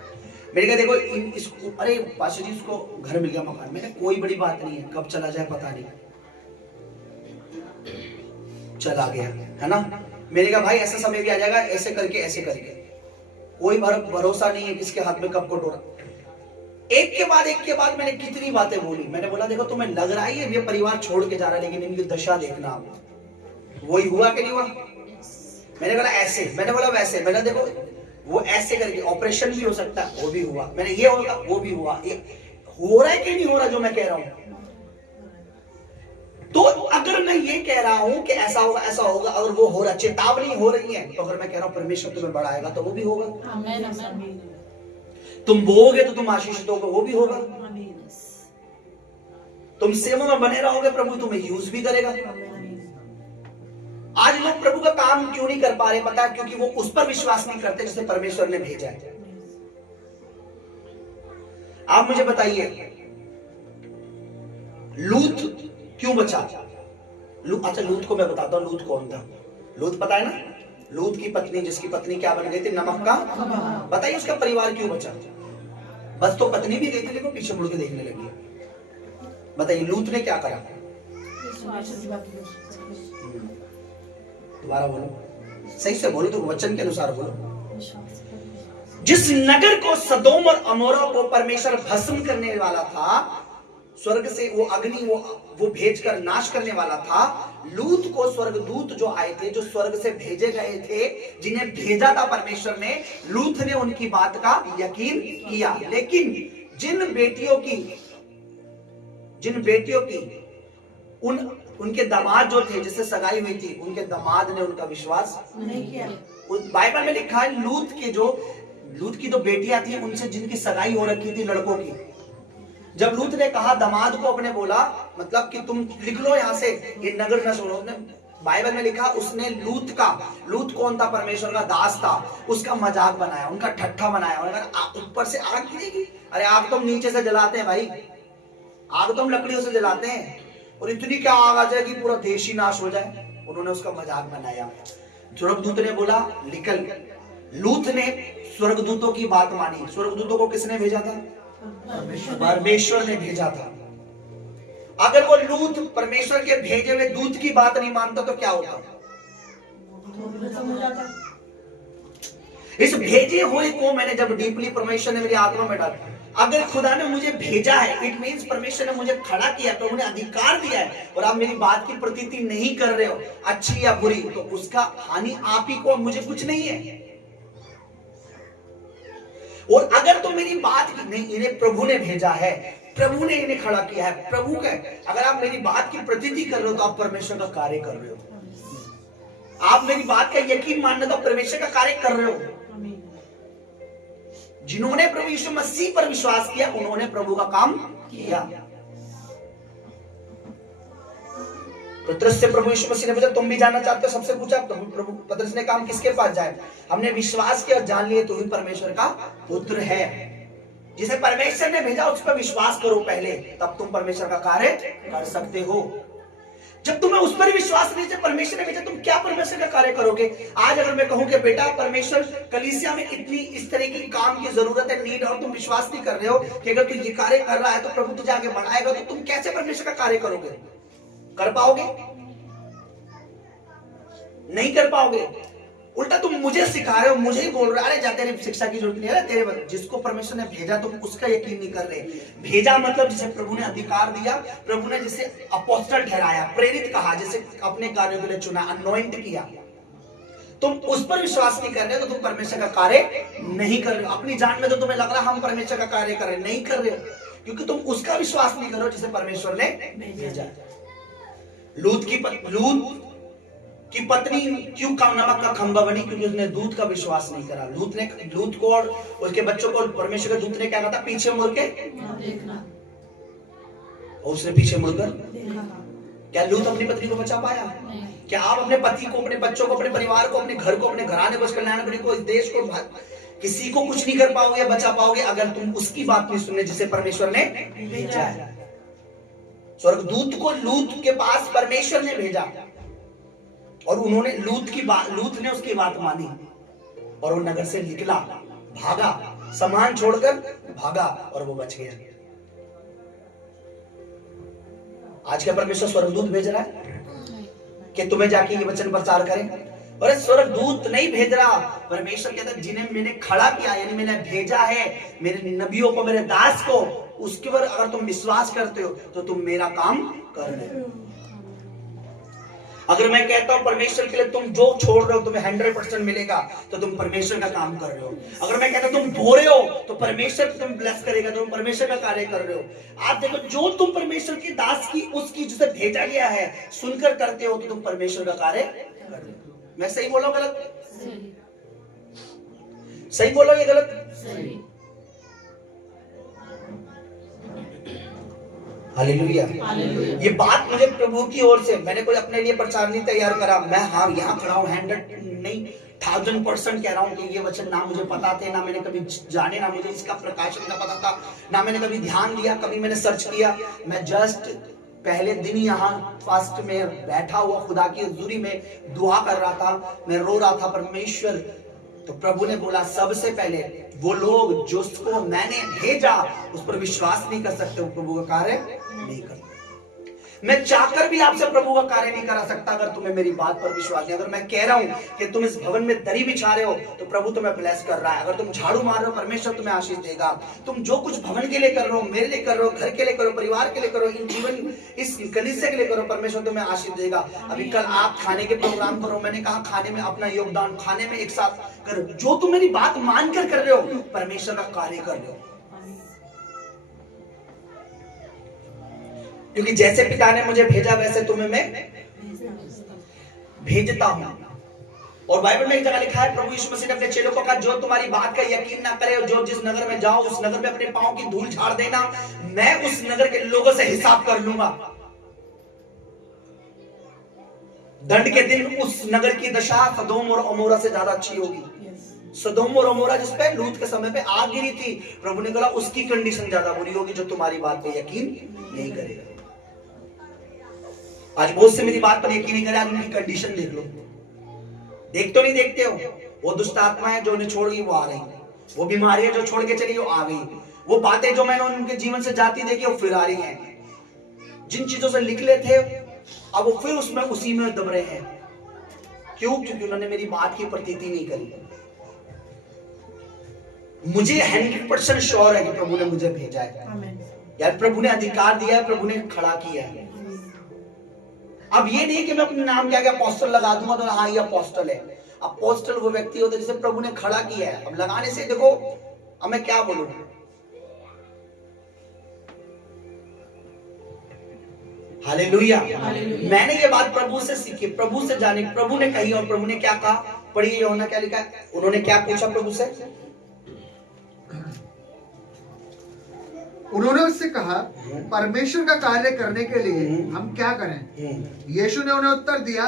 मैंने कहा देखो इसको, अरे पाशा जी उसको घर मिल गया मकान, मैंने कोई बड़ी बात नहीं है, कब चला जाए पता नहीं, चला गया, है ना। मैंने कहा भाई ऐसा समय भी आ जाएगा, ऐसे करके ऐसे करके, कोई भरोसा नहीं है किसके हाथ में कब कटोरा। एक के बाद मैंने कितनी बातें बोली। मैंने बोला देखो तुम्हें लग रहा है ये परिवार छोड़ के जा रहा है, लेकिन इनकी दशा देखना आप, वही हुआ कि नहीं हुआ। मैंने बोला ऐसे, मैंने बोला वैसे, मैंने देखो वो ऐसे करके ऑपरेशन भी हो सकता है, वो भी हुआ, मैंने ये होगा वो भी हुआ, ये हो रहा है कि नहीं हो रहा जो मैं कह रहा हूं। तो अगर मैं ये कह रहा हूं कि ऐसा होगा ऐसा होगा, अगर वो हो रहा, चेतावनी हो रही है, तो अगर मैं कह रहा हूं परमेश्वर तुम्हें बढ़ाएगा तो वो भी होगा। आमीन, आमीन। तुम बोओगे तो तुम आशीषित होगे, वो भी होगा। आमीन। तुम सेवा में बने रहोगे, प्रभु तुम्हें यूज भी करेगा। आज लोग प्रभु का काम क्यों नहीं कर पा रहे, पता है? क्योंकि वो उस पर विश्वास नहीं करते जिसे परमेश्वर ने भेजा है। आप मुझे बताइए लूत क्यों बचा? अच्छा, लूत को मैं बताता हूं लूत कौन था। लूत पता है ना, लूत की पत्नी, जिसकी पत्नी क्या बन गई थी, नमक का। बताइए उसका परिवार क्यों बचा? बस तो पत्नी भी गई थी, लेकिन पीछे मुड़ के देखने लगी। बताइए लूत ने क्या करा? दोबारा बोलो, सही से बोलो, तो वचन के अनुसार बोलो। जिस नगर को, सदोम और अमोरा को परमेश्वर भस्म करने वाला था, स्वर्ग से वो अग्नि वो भेजकर नाश करने वाला था, लूत को स्वर्गदूत जो आए थे, जो स्वर्ग से भेजे गए थे, जिन्हें भेजा था परमेश्वर ने, लूत ने उनकी बात का यकीन किया। लेकिन जिन बेटियों की उनके दामाद जो थे, जिससे सगाई हुई थी, उनके दामाद ने उनका विश्वास नहीं किया। बाइबल में लिखा है लूत की जो बेटियां थी, उनसे जिनकी सगाई हो रखी थी लड़कों की, जब लूत ने कहा दामाद को अपने, बोला मतलब कि तुम लिख लो यहां से, ये नगर न सुनो। बाइबल में लिखा उसने लूत कौन था? परमेश्वर का दास था। उसका मजाक बनाया, उनका ठट्ठा बनाया। उन्होंने ऊपर से आग गिरेगी, अरे आग तो हम नीचे से जलाते हैं भाई, आग तो हम लकड़ियों से जलाते हैं, और इतनी क्या आग आ जाएगी पूरा देश ही नाश हो जाए। उन्होंने उसका मजाक बनाया। स्वर्गदूत ने बोला निकल। लूत ने स्वर्गदूतों की बात मानी। स्वर्गदूतों को किसने भेजा था? परमेश्वर ने भेजा था। अगर वो लूत परमेश्वर के भेजे हुए दूत की बात नहीं मानता तो क्या होता? इस भेजे हुए को मैंने जब डीपली परमेश्वर ने मेरी आत्मा में डाला, अगर खुदा ने मुझे भेजा है, इट मींस परमेश्वर ने मुझे खड़ा किया, तो उन्हें अधिकार दिया है, और आप मेरी बात की प्रतीति नहीं कर रहे हो, अच्छी या बुरी, तो उसका हानि आप ही को, मुझे कुछ नहीं है। और अगर तो मेरी बात की नहीं, इन्हें प्रभु ने भेजा है, प्रभु ने इन्हें खड़ा किया है, प्रभु का, अगर आप मेरी बात की प्रतीति कर रहे हो तो आप परमेश्वर का कार्य कर रहे हो। आप मेरी बात का यकीन मानने तो परमेश्वर का कार्य कर रहे हो। जिन्होंने प्रभु यीशु मसीह पर विश्वास किया, उन्होंने प्रभु का काम किया। पतरस से प्रभु यीशु मसीह ने पूछा तुम भी जानना चाहते हो? सबसे पूछा। प्रभु पतरस ने कहा किसके पास जाए? हमने विश्वास किया और जान लिए तो ही परमेश्वर का पुत्र है। जिसे परमेश्वर ने भेजा उस पर विश्वास करो पहले, तब तुम परमेश्वर का कार्य कर सकते हो। जब तुम्हें उस पर विश्वास नहीं, जब परमेश्वर ने भेजा, तुम क्या परमेश्वर का कार्य करोगे? आज अगर मैं कहूं कि बेटा परमेश्वर कलीसिया में इतनी इस तरह की काम की जरूरत है, नीड, और तुम विश्वास नहीं कर रहे हो कि अगर तू ये कार्य कर रहा है तो प्रभु तुझे आगे बढ़ाएगा, तो तुम कैसे परमेश्वर का कार्य करोगे? कर पाओगे? नहीं कर पाओगे। उल्टा तुम मुझे सिखा रहे हो, मुझे ही बोल रहे हो, अरे जा तेरे शिक्षा की जरूरत नहीं है, तेरे जिसको परमेश्वर ने भेजा तुम उसका यकीन नहीं कर रहे। भेजा मतलब जिसे प्रभु ने अधिकार दिया, प्रभु ने जिसे अपोस्टल ठहराया, प्रेरित कहा, जिसे अपने कार्यों के लिए चुना, अनॉइंट किया, तुम उस पर विश्वास नहीं कर रहे हो तो तुम परमेश्वर का कार्य नहीं कर रहे हो। अपनी जान में तो तुम्हें लग रहा है हम परमेश्वर का कार्य कर रहे, नहीं कर रहे हो, क्योंकि तुम उसका विश्वास नहीं कर रहे हो जिसे परमेश्वर ने भेजा। लूत की पत्नी क्यों नमक का खंभा बनी? क्योंकि उसने दूत का विश्वास नहीं करा। लूत को और उसके बच्चों को परमेश्वर के दूत ने क्या कहा था? पीछे मुड़ के देखना। और उसने पीछे मुड़कर क्या लूत अपनी पत्नी को बचा पाया? क्या आप अपने पति को, अपने बच्चों को, अपने परिवार को, अपने घर को, अपने घराने को, इस कल्याण को, इस देश को किसी को कुछ नहीं कर पाओगे, बचा पाओगे अगर तुम उसकी बात नहीं सुनने जिसे परमेश्वर ने भेजा है। स्वर्गदूत को लूत के पास परमेश्वर ने भेजा और उन्होंने लूत ने उसकी बात मानी और वो नगर से निकला, भागा, सामान छोड़कर भागा और वो बच गया। आज क्या परमेश्वर स्वर्गदूत भेज रहा है कि तुम्हें जाके ये वचन प्रचार करें? और स्वर्गदूत नहीं भेज रहा, परमेश्वर कहता है जिन्हें मैंने खड़ा किया, यानी मैंने भेजा है, मेरे नबियों को, मेरे दास को, उसके पर अगर तुम विश्वास करते हो तो तुम मेरा काम कर रहे हो। अगर मैं कहता हूं परमेश्वर के लिए तुम जो छोड़ रहे हो तुम्हें 100% मिलेगा, तो तुम परमेश्वर का काम कर रहे हो। अगर मैं कहता हूं तुम बो रहे हो तो परमेश्वर तुम ब्लेस करेगा, तुम परमेश्वर का कार्य कर रहे हो। आप देखो, जो तुम परमेश्वर के दास की, उसकी जिसे भेजा गया है, सुनकर करते हो तो तुम परमेश्वर का कार्य कर रहे हो। मैं सही बोला हूं गलत? सही बोला ये गलत? हालेलुया। ये बात मुझे प्रभु की ओर से, मैंने कोई अपने लिए प्रचार नहीं तैयार करा। मैं हाँ यहाँ खड़ा हूँ 100 नहीं 1000% कह रहा हूँ कि ये वचन ना मुझे पता थे, ना मैंने कभी जाने, ना मुझे इसका प्रकाशन का पता था, ना मैंने कभी ध्यान दिया, कभी मैंने सर्च किया। मैं जस्ट पहले दिन यहाँ फास्ट में बैठा हुआ खुदा की हुजूरी में दुआ कर रहा था, मैं रो रहा था परमेश्वर। तो प्रभु ने बोला सबसे पहले वो लोग जिसको मैंने भेजा उस पर विश्वास नहीं कर सकते, वो प्रभु का कार्य नहीं करते। मैं चाहकर भी आपसे प्रभु का कार्य नहीं करा सकता अगर तुम्हें मेरी बात पर विश्वास नहीं। अगर मैं कह रहा हूं कि तुम इस भवन में दरी बिछा रहे हो तो प्रभु तुम्हें ब्लेस कर रहा है। अगर तुम झाड़ू मार रहे हो परमेश्वर तुम्हें आशीष देगा। तुम जो कुछ भवन के लिए कर रहे हो, मेरे लिए कर रहे हो, घर के लिए करो, परिवार के लिए करो, इन जीवन इस कलीसिया के लिए करो, परमेश्वर तुम्हें आशीष देगा। अभी कल आप खाने के प्रोग्राम करो, मैंने कहा खाने में अपना योगदान, खाने में एक साथ करो। जो तुम मेरी बात मानकर कर रहे हो परमेश्वर का कार्य कर रहे हो, क्योंकि जैसे पिता ने मुझे भेजा वैसे तुम्हें मैं भेजता हूं। और बाइबल में एक जगह लिखा है, प्रभु यीशु मसीह ने अपने चेलों को कहा जो तुम्हारी बात का यकीन ना करे और जो जिस नगर में जाओ उस नगर में अपने पांव की धूल झाड़ देना, मैं उस नगर के लोगों से हिसाब कर लूंगा। दंड के दिन उस नगर की दशा सदोम और अमोरा से ज्यादा अच्छी होगी। सदोम और अमोरा जिस पे लूत के समय पे आग गिरी थी, प्रभु ने कहा उसकी कंडीशन ज्यादा बुरी होगी जो तुम्हारी बात पे यकीन नहीं करेगा। आज बहुत से मेरी बात पर यकीन नहीं करे, आज उनकी कंडीशन देख लो। देख तो नहीं देखते हो, वो दुष्ट आत्माएं जो उन्हें छोड़ गई वो आ रही, वो बीमारियां जो छोड़ के चली वो आ गई, वो बातें जो मैंने उनके जीवन से जाती देखी वो फिर आ रही हैं। जिन चीजों से निकले थे अब वो फिर उसमें उसी में दब रहे हैं। क्यों? क्योंकि उन्होंने मेरी बात की प्रतीति नहीं करी। मुझे 100% श्योर है कि प्रभु ने मुझे भेजा है यार, प्रभु ने अधिकार दिया है, प्रभु ने खड़ा किया है। अब ये नहीं कि मैं अपने नाम के आगे अपोस्टल लगा दूंगा तो हाँ ये अपोस्टल है। अपोस्टल वो व्यक्ति होता है जिसे प्रभु ने खड़ा किया है। अब लगाने से देखो, अब मैं क्या बोलूं, हालेलुया। मैंने ये बात प्रभु से सीखी, प्रभु से जानी, प्रभु ने कही। और प्रभु ने क्या कहा, पढ़िए यूहन्ना क्या लिखा है। उन्होंने क्या पूछा प्रभु से? उन्होंने उससे कहा परमेश्वर का कार्य करने के लिए हम क्या करें? यीशु ने उन्हें उत्तर दिया,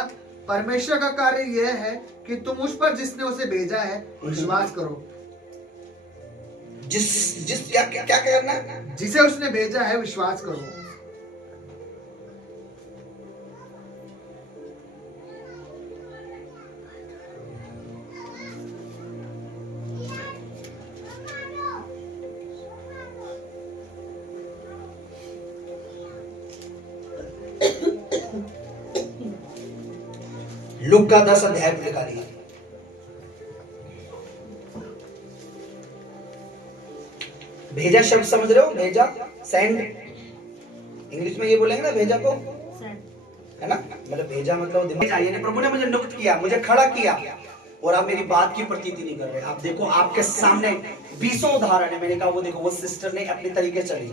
परमेश्वर का कार्य यह है कि तुम उस पर जिसने उसे भेजा है विश्वास करो। जिस क्या करना है? जिसे उसने भेजा है विश्वास करो। लूका का 10 अध्याय निकालिए। भेजा शब्द समझ रहे हो? भेजा, सेंड, इंग्लिश में ये बोलेंगे ना भेजा को, है ना, मतलब भेजा मतलब दिमाग, यानी प्रभु ने मुझे नियुक्त किया, मुझे खड़ा किया और आप मेरी बात की प्रतीति नहीं कर रहे। आप देखो आपके सामने 20 उदाहरण है। मैंने कहा वो देखो वो सिस्टर ने अपने तरीके चली।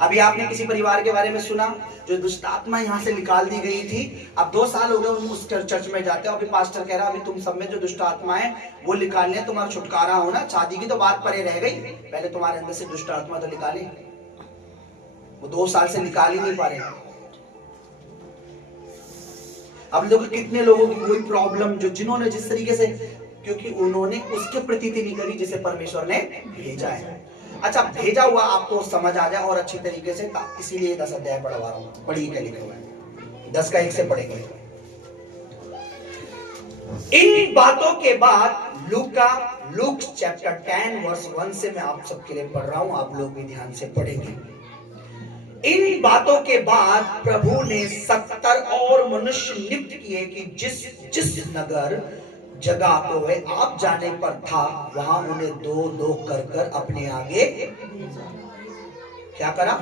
अभी आपने किसी परिवार के बारे में सुना जो दुष्ट आत्मा यहाँ से निकाल दी गई थी। अब 2 साल हो गए उस चर्च में जाते हो। अभी पास्टर कह रहा अभी तुम सब में जो दुष्ट आत्मा है वो निकालने, तुम्हारा छुटकारा होना, शादी की तो बात परे रह गई, पहले तुम्हारे अंदर से दुष्ट आत्मा तो निकाले। वो 2 साल से निकाल ही नहीं पा रहे। अब देखो कितने लोगों की कोई प्रॉब्लम, जो जिन्होंने जिस तरीके से क्योंकि उन्होंने उसके प्रति नहीं करी जिसे परमेश्वर ने भेजा है। अच्छा, भेजा हुआ आपको समझ आ जाए और अच्छी तरीके से, इसीलिए 10 अध्याय पढ़वा रहा हूं। पढ़िए क्या लिखा हुआ है, 10 का 1 से पढ़ेंगे। इन बातों के बाद लूक चैप्टर 10 वर्स 1 से मैं आप सबके लिए पढ़ रहा हूं, आप लोग भी ध्यान से पढ़ेंगे। इन बातों के बाद प्रभु ने 70 और मनुष्य नियुक्त किए कि जिस नगर जगह को वे आप जाने पर था, वहां उन्हें दो दो कर अपने आगे क्या करा,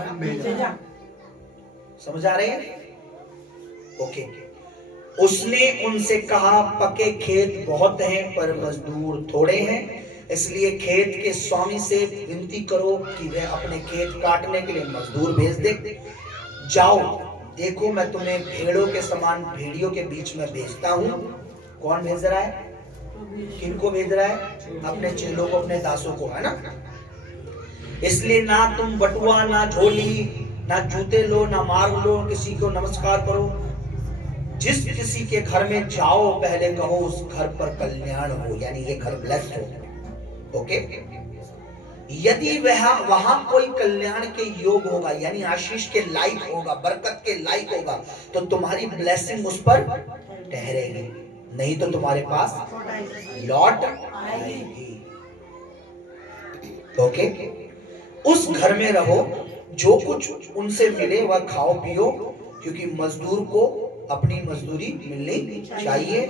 समझ आ रहे हैं? ओके। उसने उनसे कहा, पके खेत बहुत हैं पर मजदूर थोड़े हैं, इसलिए खेत के स्वामी से विनती करो कि वह अपने खेत काटने के लिए मजदूर भेज दे। जाओ, देखो मैं तुम्हें भेड़ों के समान भेड़ियों के बीच में भेजता हूं। कौन भेज रहा है? किनको भेज रहा है? अपने चेलों को, अपने दासों को, है ना? इसलिए ना तुम बटुआ, ना झोली, ना जूते लो, ना मार्ग लो, किसी को नमस्कार करो। जिस किसी के घर में जाओ पहले कहो उस घर पर कल्याण हो, यानी ये घर ब्लेस्ड हो। ओके। यदि वहां कोई कल्याण के योग होगा, यानी आशीष के लायक होगा, बरकत के लायक होगा, तो तुम्हारी ब्लेसिंग उस पर ठहरेगी, नहीं तो तुम्हारे पास लौट आएगी। ओके। उस घर में रहो, जो कुछ उनसे मिले वह खाओ पियो, क्योंकि मजदूर को अपनी मजदूरी मिलनी चाहिए।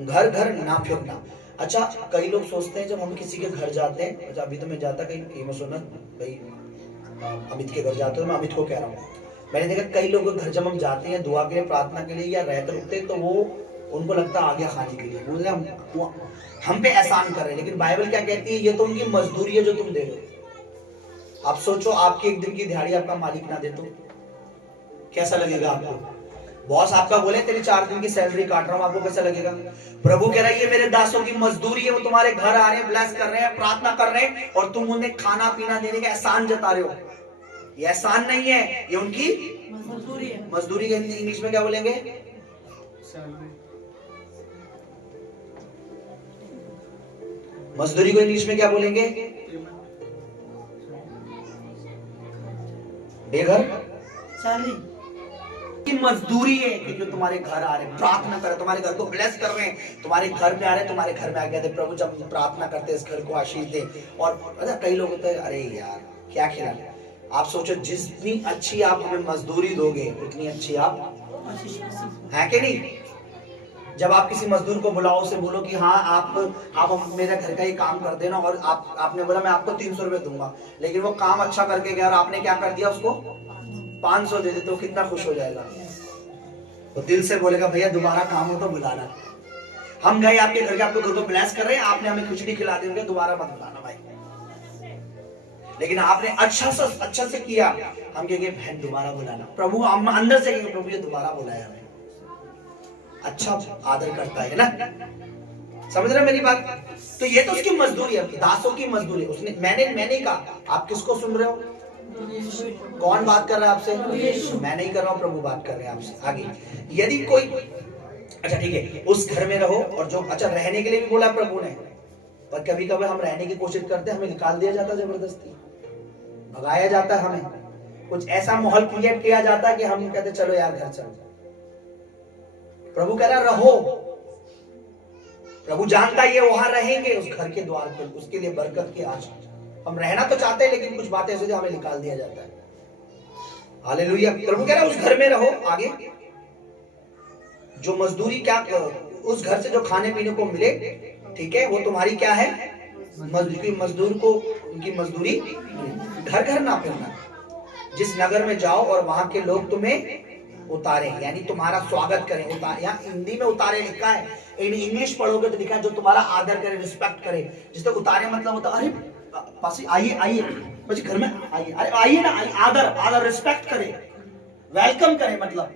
घर घर ना फिरना। अच्छा, कई लोग सोचते हैं जब हम किसी के घर जाते हैं, अच्छा अभी तो मैं जाता कहीं, ये मैं सुना भाई अमित के घर जाते हो, मैं अमित को कह रहा हूँ, मैंने देखा कई लोगों के घर जब हम जाते हैं दुआ के लिए, प्रार्थना के लिए या रहते रुकते, तो वो उनको लगता है आ गया खाने के लिए, बोले हम पे एहसान कर रहे हैं। लेकिन बाइबल क्या कहती है? ये तो उनकी मजदूरी है जो तुम दे रहे हो। आप सोचो, आपकी एक दिन की दिहाड़ी आपका मालिक ना दे तो कैसा लगेगा आपको? बॉस आपका बोले तेरी 4 दिन की सैलरी काट रहा हूं, आपको कैसा लगेगा? प्रभु कह रहा है ये मेरे दासों की मजदूरी है, वो तुम्हारे घर आ रहे हैं, ब्लेस कर रहे हैं, प्रार्थना कर रहे हैं, और तुम उन्हें खाना पीना देने का एहसान जता रहे हो। ये एहसान नहीं है, ये उनकी मजदूरी है। मजदूरी के इंग्लिश में क्या बोलेंगे? मजदूरी को इंग्लिश में क्या बोलेंगे? बेघर की मजदूरी है, क्योंकि तुम्हारे घर आ रहे, प्रार्थना कर रहे, तुम्हारे घर को ब्लेस कर रहे हैं, तुम्हारे घर में आ रहे, तुम्हारे घर में आ गए थे प्रभु, जब प्रार्थना करते हैं इस घर को आशीष दे। और अच्छा, कई लोग होते हैं अरे यार क्या खिलाना। आप सोचो, जितनी अच्छी आप हमें मजदूरी दोगे उतनी अच्छी आप है कि नहीं? जब आप किसी मजदूर को बुलाओ, उसे बोलो कि हाँ आप मेरे घर का ही काम कर देना, और आपने बोला मैं आपको 300 रुपए दूंगा, लेकिन वो काम अच्छा करके गया और आपने क्या कर दिया, उसको 500 दे दे, तो कितना खुश हो जाएगा? तो दिल से बोलेगा भैया दोबारा काम हो तो बुलाना। हम गए आपके घर के, आपके घर को ब्लेस कर रहे हैं, आपने हमें खिचड़ी खिला दी, दोबारा मत बुलाना भाई। लेकिन आपने अच्छा से किया, हम कहेंगे बहन दोबारा बुलाना। प्रभु हम अंदर से कहेंगे प्रभु ये दोबारा बुलाया हमें, अच्छा आदर करता है ना। समझ रहे मेरी बात? तो ये तो उसकी मजदूरी है, दासों की मजदूरी। उसने मैंने कहा, आप किसको सुन रहे हो? कौन बात कर रहा है आपसे? मैं नहीं कर रहा हूं, प्रभु बात कर रहे हैं आपसे। आगे, यदि कोई, अच्छा ठीक है, उस घर में रहो, और जो अच्छा रहने के लिए भी बोला प्रभु ने, पर कभी कभी हम रहने की कोशिश करते हैं, हमें निकाल दिया जाता है जबरदस्ती, भगाया जाता है, हमें कुछ ऐसा माहौल क्रिएट किया जाता है कि हम कहते चलो यार घर चलो। प्रभु कह रहा रहो, प्रभु जानता है ये वहां रहेंगे उस घर के द्वार पर, उसके लिए बरकत की आशा। हम रहना तो चाहते हैं, लेकिन कुछ बातें ऐसे हमें निकाल दिया जाता है। हालेलुया। प्रभु कह रहा है उस घर में रहो। आगे, जो मजदूरी क्या, उस घर से जो खाने पीने को मिले, ठीक है, वो तुम्हारी क्या है? मजदूर को उनकी मजदूरी। घर घर ना फिरना, जिस नगर में जाओ और वहां के लोग तुम्हें उतारे, यानी तुम्हारा स्वागत करें। यहाँ हिंदी में उतारे लिखा है, इंग्लिश पढ़ोगे तो लिखा है जो तुम्हारा आदर करे, रिस्पेक्ट करे। जिससे उतारे मतलब होता अरे पासी आइए बच्चे घर में आइए, अरे आइए ना, आदर रिस्पेक्ट करे, वेलकम करे। मतलब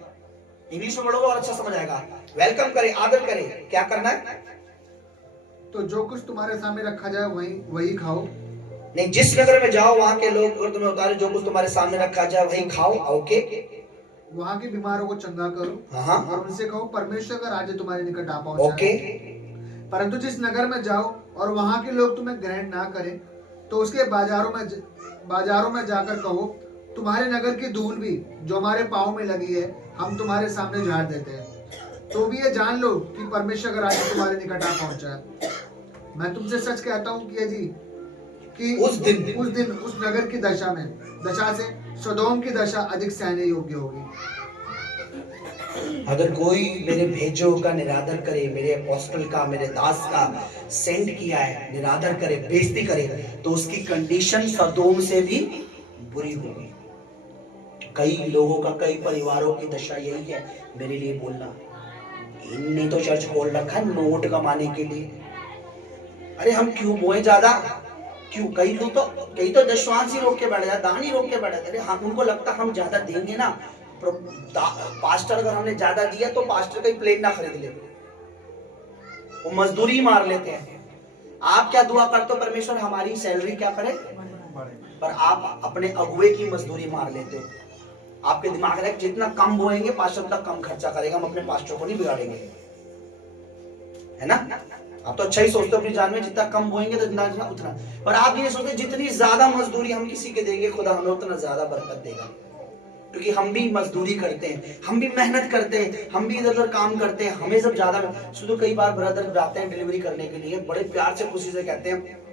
इंग्लिश में पढ़ोगे और अच्छा समझ आएगा। वेलकम करे, आदर करे। क्या करना है? तो जो कुछ तुम्हारे सामने रखा जाए वही खाओ। नहीं, जिस नगर में जाओ वहां के लोग और तुम्हें उतारे, जो कुछ तुम्हारे सामने रखा जाए वही खाओ। ओके। वहां के बीमारों को चंगा करो, हाँ, और उनसे कहो परमेश्वर का राज्य तुम्हारे निकट आ पहुंचा। ओके। परंतु जिस नगर में जाओ और वहां के लोग तुम्हें ग्रहण ना करें, तो उसके बाजारों में जाकर कहो, तुम्हारे नगर की धूल भी जो हमारे पाँव में लगी है, हम तुम्हारे सामने झाड़ देते हैं। तो भी ये जान लो कि परमेश्वर का राज्य तुम्हारे निकट आ पहुंचा है। मैं तुमसे सच कहता हूँ कि जी कि उस दिन उस नगर की दशा से सदोम की दशा अधिक सहने योग्य होगी। अगर कोई मेरे भेजो का निरादर करे, मेरे अपोस्टल का, मेरे दास का सेंड किया है निरादर करे, बेइज्जती करे, तो उसकी कंडीशन सदोम से भी बुरी होगी। कई लोगों का, कई परिवारों की दशा यही है। मेरे लिए बोलना, इनने तो चर्च खोल रखा है नोट कमाने के लिए। अरे हम क्यों बोए ज्यादा? क्यों? कई तो दशवांश ही रोक के बैठ जाते, दान ही रोक के बैठ जाते। अरे हम, उनको लगता हम ज्यादा देंगे ना, पास्टर अगर हमने ज्यादा दिया तो पास्टर का ही प्लेन ना खरीद ले, वो मजदूरी मार लेते हैं। आप क्या दुआ करते हो? परमेश्वर हमारी सैलरी क्या करे, पर आप अपने अगुए की मजदूरी मार लेते हो। आपके दिमाग में जितना कम बोएंगे पास्टर उतना कम खर्चा करेगा। हम अपने पास्टर को नहीं बिगाड़ेंगे, है ना? आप तो अच्छा ही सोचते हो अपनी जान में, जितना कम बोएंगे तो उतना। पर आप ये सोचते जितनी ज्यादा मजदूरी हम किसी के देंगे, खुदा हमें उतना ज्यादा बरकत देगा। क्योंकि हम भी मजदूरी करते हैं, हम भी मेहनत करते हैं, हम भी इधर उधर काम करते हैं। हमें सब ज्यादा शुरू, कई बार ब्रदर जाते हैं डिलीवरी करने के लिए, बड़े प्यार से खुशी से कहते हैं,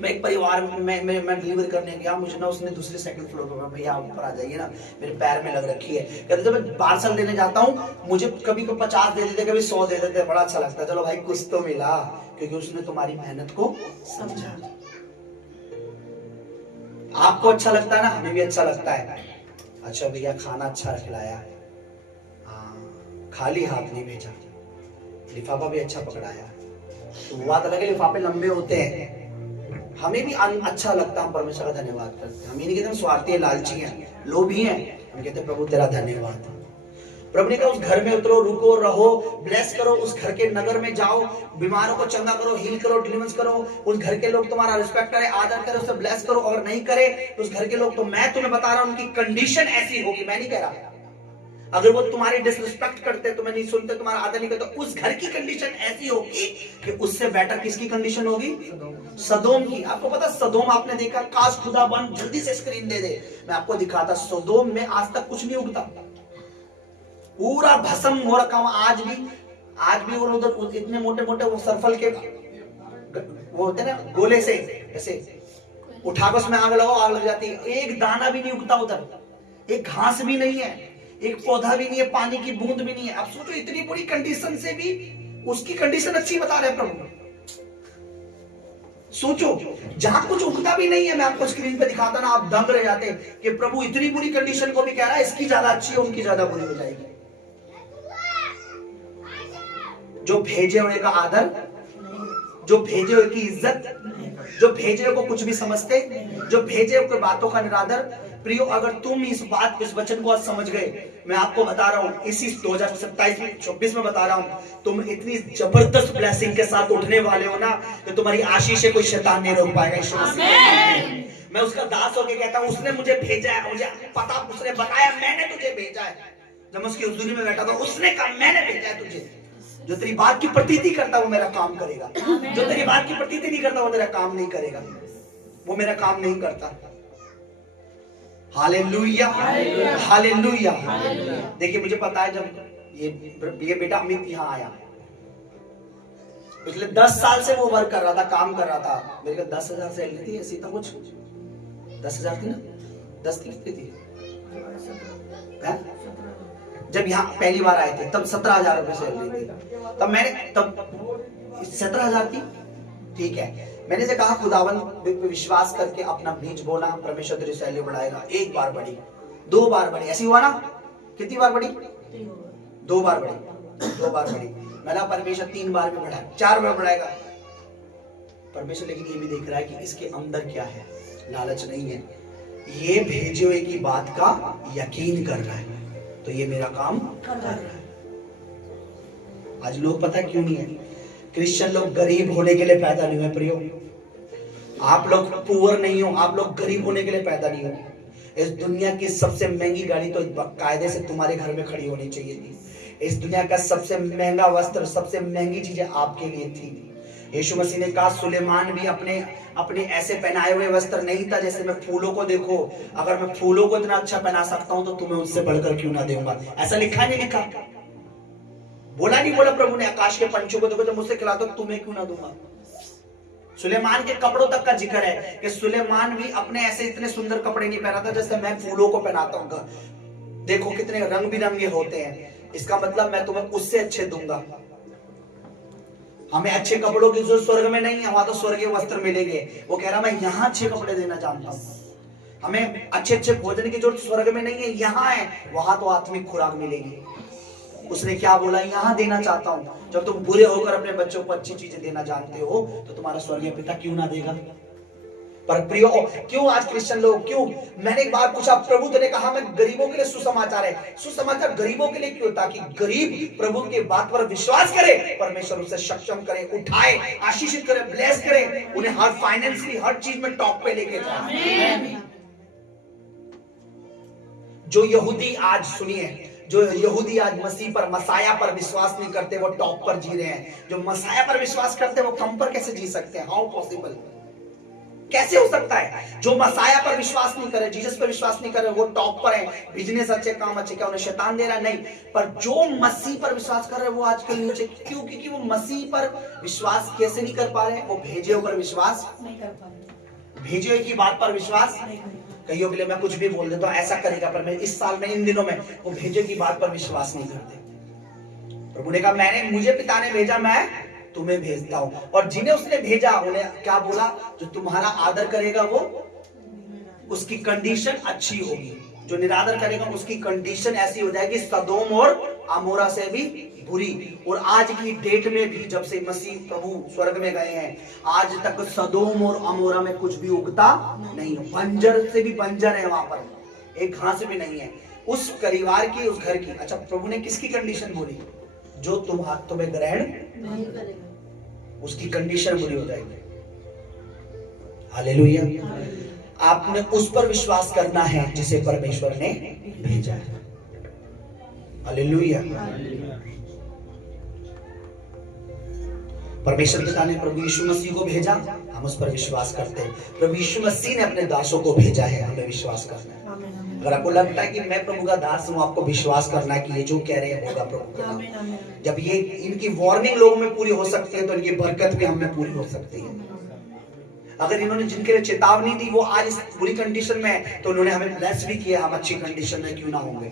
मैं एक परिवार में मैं डिलीवरी करने गया, मुझे ना उसने दूसरे सेकंड फ्लोर पर, भैया ऊपर आ जाइए ना, मेरे पैर में लग रखी है। कहते जब मैं पार्सल देने जाता हूँ, मुझे कभी को 50 दे देते, कभी 100 दे देते, बड़ा अच्छा लगता है। चलो भाई कुछ तो मिला, क्योंकि उसने तुम्हारी मेहनत को समझा। आपको अच्छा लगता है ना, हमें भी अच्छा लगता है। अच्छा भैया खाना अच्छा खिलाया, हाँ, खाली हाथ नहीं भेजा, लिफाफा भी अच्छा पकड़ाया। तो वो बात अलग है, लिफाफे लंबे होते हैं, हमें भी अच्छा लगता है। परमेश्वर का धन्यवाद करते हैं। हम ये नहीं कहते हम स्वार्थी हैं, लालची हैं, लोभी हैं। हम कहते हैं प्रभु तेरा धन्यवाद। प्रभु ने कहा उस घर में उतरो, रुको, रहो, ब्लेस करो, उस घर के नगर में जाओ, बीमारों को चंगा करो, हील करो, डिलीवरेंस करो। उस घर के लोग तुम्हारा रिस्पेक्ट करे, आदर करे, उसे ब्लेस करो। अगर नहीं करे तो उस घर के लोग, तो मैं तुम्हें बता रहा हूं उनकी कंडीशन ऐसी होगी, मैं नहीं कह रहा। अगर वो तुम्हारी डिसरिस्पेक्ट करते, तुम्हें नहीं सुनते, तुम्हारा आदर नहीं करते, उस घर की कंडीशन ऐसी होगी कि उससे बेटर किसकी कंडीशन होगी? सदोम की। आपको पता सदोम, आपने देखा, काश खुदाबंद जल्दी से स्क्रीन दे दे, मैं आपको दिखाता। सदोम में आज तक कुछ नहीं उगता, पूरा भस्म हो रखा। आज भी वो उधर इतने मोटे मोटे वो सरफल के वो होते ना, गोले से ऐसे उठाकर उसमें आग लगाओ, आग लग जाती है। एक दाना भी नहीं उगता उधर, एक घास भी नहीं है, एक पौधा भी नहीं है, पानी की बूंद भी नहीं है। अब सोचो इतनी बुरी कंडीशन से भी उसकी कंडीशन अच्छी बता रहे हैं प्रभु। सोचो जहां कुछ उगता भी नहीं है, मैं आपको स्क्रीन पे दिखाता ना, आप दंग रह जाते कि प्रभु इतनी बुरी कंडीशन को भी कह रहा है इसकी ज्यादा अच्छी है, उनकी ज्यादा बुरी हो जाएगी। जो भेजे हुए का आदर, जो भेजे हुए की इज्जत, जो भेजे हुए को कुछ भी समझते, जो भेजे हुए बातों का निरादर। प्रियो, अगर तुम इस बात, इस वचन को आज समझ गए, मैं आपको बता रहा हूं इसी 2027 में 26 में बता रहा हूं, तुम इतनी जबरदस्त ब्लेसिंग के साथ उठने वाले हो ना कि तुम्हारी आशीष कोई शैतान नहीं रोक पाएगा। यीशु मसीह, मैं उसका दास होकर कहता हूं, उसने मुझे भेजा है, मुझे पता, उसने बताया मैंने तुझे भेजा है। जब मैं उसकी हुजूरी में बैठा था, उसने कहा मैंने भेजा है तुझे। जो तेरी बात की प्रतीति करता वो मेरा काम करेगा, जो तेरी बात की प्रतीति नहीं करता वो तेरा काम नहीं करेगा, वो मेरा काम नहीं करता। Hallelujah, hallelujah. देखिए मुझे पता है जब ये बेटा अमित यहाँ आया, पिछले 10 साल से वो वर्क कर रहा था, काम कर रहा था। मेरे को 10,000 सैलरी थी, ऐसी था कुछ 10,000 थी ना, 10 थी। जब यहाँ पहली बार आए थे तब 17,000 रुपए सैलरी थी। तब मैंने 17,000 थी, ठीक है। मैंने से कहा खुदावन पे विश्वास करके अपना बीज बोला, परमेश्वर तेरी सैलरी बढ़ाएगा। 1 बार बढ़ी, 2 बार बढ़ी, ऐसी हुआ ना? कितनी बार बढ़ी? 2 बार बढ़ी, 2 बार बढ़ी। मैंने परमेश्वर 3 बार में बढ़ाया, 4 बार बढ़ाएगा परमेश्वर। लेकिन ये भी देख रहा है कि इसके अंदर क्या है, लालच नहीं है, ये भेजे हुए की बात का यकीन कर रहा है, तो ये मेरा काम कर रहा है। आज लोग पता क्यों नहीं है? क्रिश्चियन लोग गरीब होने के लिए पैदा नहीं हुए प्रियो। आप लोग पुअर नहीं हो, आप लोग गरीब होने के लिए पैदा नहीं हो। इस दुनिया की सबसे महंगी गाड़ी तो कायदे से तुम्हारे घर में खड़ी होनी चाहिए थी। इस दुनिया का सबसे महंगा वस्त्र, सबसे महंगी चीजें आपके लिए थी। यीशु मसीह ने कहा सुलेमान भी अपने ऐसे पहनाए हुए वस्त्र नहीं था जैसे मैं फूलों को देखो, अगर मैं फूलों को इतना अच्छा पहना सकता हूं तो तुम्हें उससे बढ़कर क्यों ना दूंगा। ऐसा लिखा नहीं लिखा? बोला नहीं बोला प्रभु ने आकाश के पंछियों को देखो जब मुझसे खिलाते हो तुम्हें क्यों ना दूंगा। सुलेमान के कपड़ों तक का जिक्र है कि सुलेमान भी अपने ऐसे इतने सुंदर कपड़े नहीं पहना था जैसे मैं फूलों को पहनाता हूं। देखो कितने रंग बिरंगे होते हैं, इसका मतलब मैं तुम्हें उससे अच्छे दूंगा। हमें अच्छे कपड़ों की जो स्वर्ग में नहीं है, वहां तो स्वर्गीय वस्त्र मिलेंगे। वो कह रहा मैं यहाँ अच्छे कपड़े देना जानता हूँ। हमें अच्छे अच्छे भोजन की जरूरत स्वर्ग में नहीं है, यहाँ है, वहां तो आत्मिक खुराक मिलेगी। उसने क्या बोला, यहाँ देना चाहता हूँ। जब तुम बुरे होकर अपने बच्चों को अच्छी चीजें देना जानते हो तो तुम्हारा स्वर्गीय पिता क्यों ना देगा। पर प्रियो, क्यों आज क्रिश्चियन लोग, क्यों, मैंने एक बार पूछा, प्रभु ने कहा मैं गरीबों के लिए सुसमाचार है। सुसमाचार गरीबों के लिए क्यों? ताकि गरीब प्रभु के बात पर विश्वास करे, परमेश्वर उसे सक्षम करे, उठाए, आशीषित करे, ब्लेस करे, उन्हें हर फाइनेंशियली हर चीज में टॉप पे लेके जाए। जो यहूदी आज सुनिए, जो यहूदी आज मसीह पर, मसाया पर विश्वास नहीं करते, वो टॉप पर जी रहे हैं। जो मसाया पर विश्वास करते हैं वो कम पर कैसे जी सकते हैं? हाउ पॉसिबल, कैसे हो सकता है? जो मसाया पर विश्वास नहीं करे, जीसस पर विश्वास नहीं करे, वो टॉप पर है। बिजनेस अच्छे, काम अच्छे, क्या उन्हें शैतान दे रहा? नहीं। पर जो मसीह पर विश्वास कर रहे हैं वो आजकल नीचे क्यों? क्योंकि वो मसीह पर विश्वास कैसे नहीं कर पा रहे? वो भेजे पर विश्वास नहीं कर पा रहे। भेजे की बात पर विश्वास, कईयों के लिए मैं कुछ भी बोल देता हूं ऐसा करेगा, पर मैं इस साल में, इन दिनों में, वो भेजे की बात पर विश्वास नहीं करते। प्रभु ने कहा मुझे पिता ने भेजा, मैं तुम्हें भेजता हूं। और जिन्हें उसने भेजा उन्हें क्या बोला? जो तुम्हारा आदर करेगा वो, उसकी कंडीशन अच्छी होगी। जो निरादर करेगा उसकी कंडीशन ऐसी हो जाएगी सदोम और अमोरा से भी बुरी। और आज की डेट में भी, जब से मसीह प्रभु स्वर्ग में गए हैं, आज तक सदोम और अमोरा में कुछ भी उगता नहीं। बंजर से भी बंजर है, वहां पर एक घास भी नहीं है उस परिवार की, उस घर की। अच्छा, प्रभु ने किसकी कंडीशन बोली? जो तुम्हें ग्रहण नहीं करेगा उसकी कंडीशन बुरी हो जाएगी। हालेलुया। आपने उस पर विश्वास करना है जिसे परमेश्वर ने भेजा है। हालेलुया। परमेश्वर पिता ने प्रभु यीशु मसीह को भेजा, हम उस पर विश्वास करते हैं। प्रभु यीशु मसीह ने अपने दासों को भेजा है, हमें विश्वास करना है। अगर आपको लगता है कि मैं प्रभु का दास हूं, आपको विश्वास करना है कि ये जो कह रहे हैं होगा प्रभु का नाम। जब ये इनकी वार्निंग लोगों में पूरी हो सकती है तो इनकी बरकत भी हम में पूरी हो सकती है। अगर इन्होंने जिनके लिए चेतावनी दी वो आज इस बुरी कंडीशन में है, तो उन्होंने हमें ब्लेस भी किया, हम अच्छी कंडीशन में क्यों ना होंगे।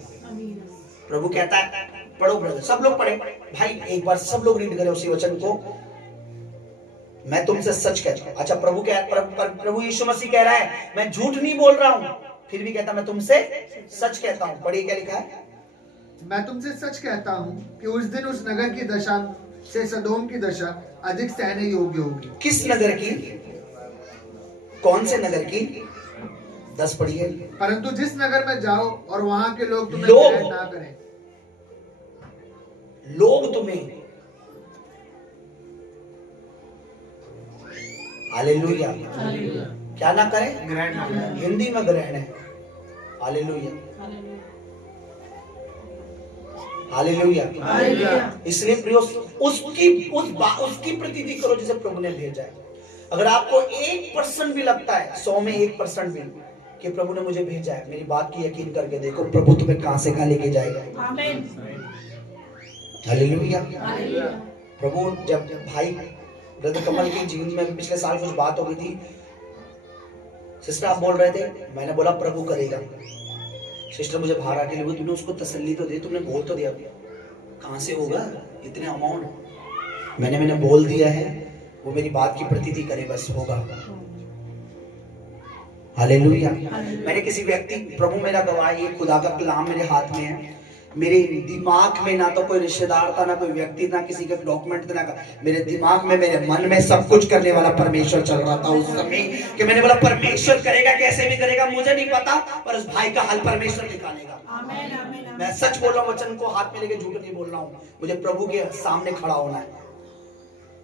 प्रभु कहता है, पढ़ो ब्रदर, सब लोग पढ़े भाई, एक बार सब लोग रीड करें उसी वचन को। मैं तुमसे सच कहता हूं। अच्छा, प्रभु यीशु मसीह कह रहा है मैं झूठ नहीं बोल रहा हूं, फिर भी कहता मैं तुमसे सच कहता हूं। पढ़िए क्या लिखा है? मैं तुमसे सच कहता हूं कि उस दिन उस नगर की दशा से सदोम की दशा अधिक सहने योग्य होगी। किस नगर की? कौन से नगर की? 10 पढ़िए। परंतु जिस नगर में जाओ और वहां के लोग तुम्हें ग्रहण ना करें, लोग तुम्हें, हालेलुया, क्या ना करें? ग्रहण ना करें। हिंदी में ग्रहण है। Hallelujah, hallelujah. इसलिए प्रियो, उसकी प्रतीति करो जिसे प्रभु ने भेजा है। अगर आपको 1% भी लगता है, 100 में 1% भी, कि प्रभु ने मुझे भेजा है, मेरी बात की यकीन करके देखो, प्रभु तुम्हें कहां से कहां लेके जाएगा। आमीन। हालेलुया। प्रभु, जब भाई ब्रदर कमल के जीवन में पिछले साल कुछ बात हो गई थी, सिस्टर आप बोल रहे थे, मैंने बोला प्रभु करेगा। सिस्टर मुझे बाहर आके लिए, तुमने उसको तसल्ली तो दी, तुमने बोल तो दिया, कहां से होगा इतने अमाउंट? मैंने बोल दिया है, वो मेरी बात की प्रतीति करे, बस होगा। हालेलुया। मैंने किसी व्यक्ति, प्रभु मेरा गवाह, ये खुदा का कलाम मेरे हाथ में है, मेरे दिमाग में ना तो कोई रिश्तेदार था, ना कोई व्यक्ति, ना किसी के डॉक्यूमेंट थे, ना मेरे दिमाग में, मेरे मन में सब कुछ करने वाला परमेश्वर चल रहा था उस समय, कि मैंने बोला परमेश्वर करेगा, कैसे भी करेगा मुझे नहीं पता, पर उस भाई का हल परमेश्वर निकालेगा। आमीन, आमीन। मैं सच बोल रहा हूँ, वचन को हाथ में लेके झूठ नहीं बोल रहा हूँ। मुझे प्रभु के सामने खड़ा होना है,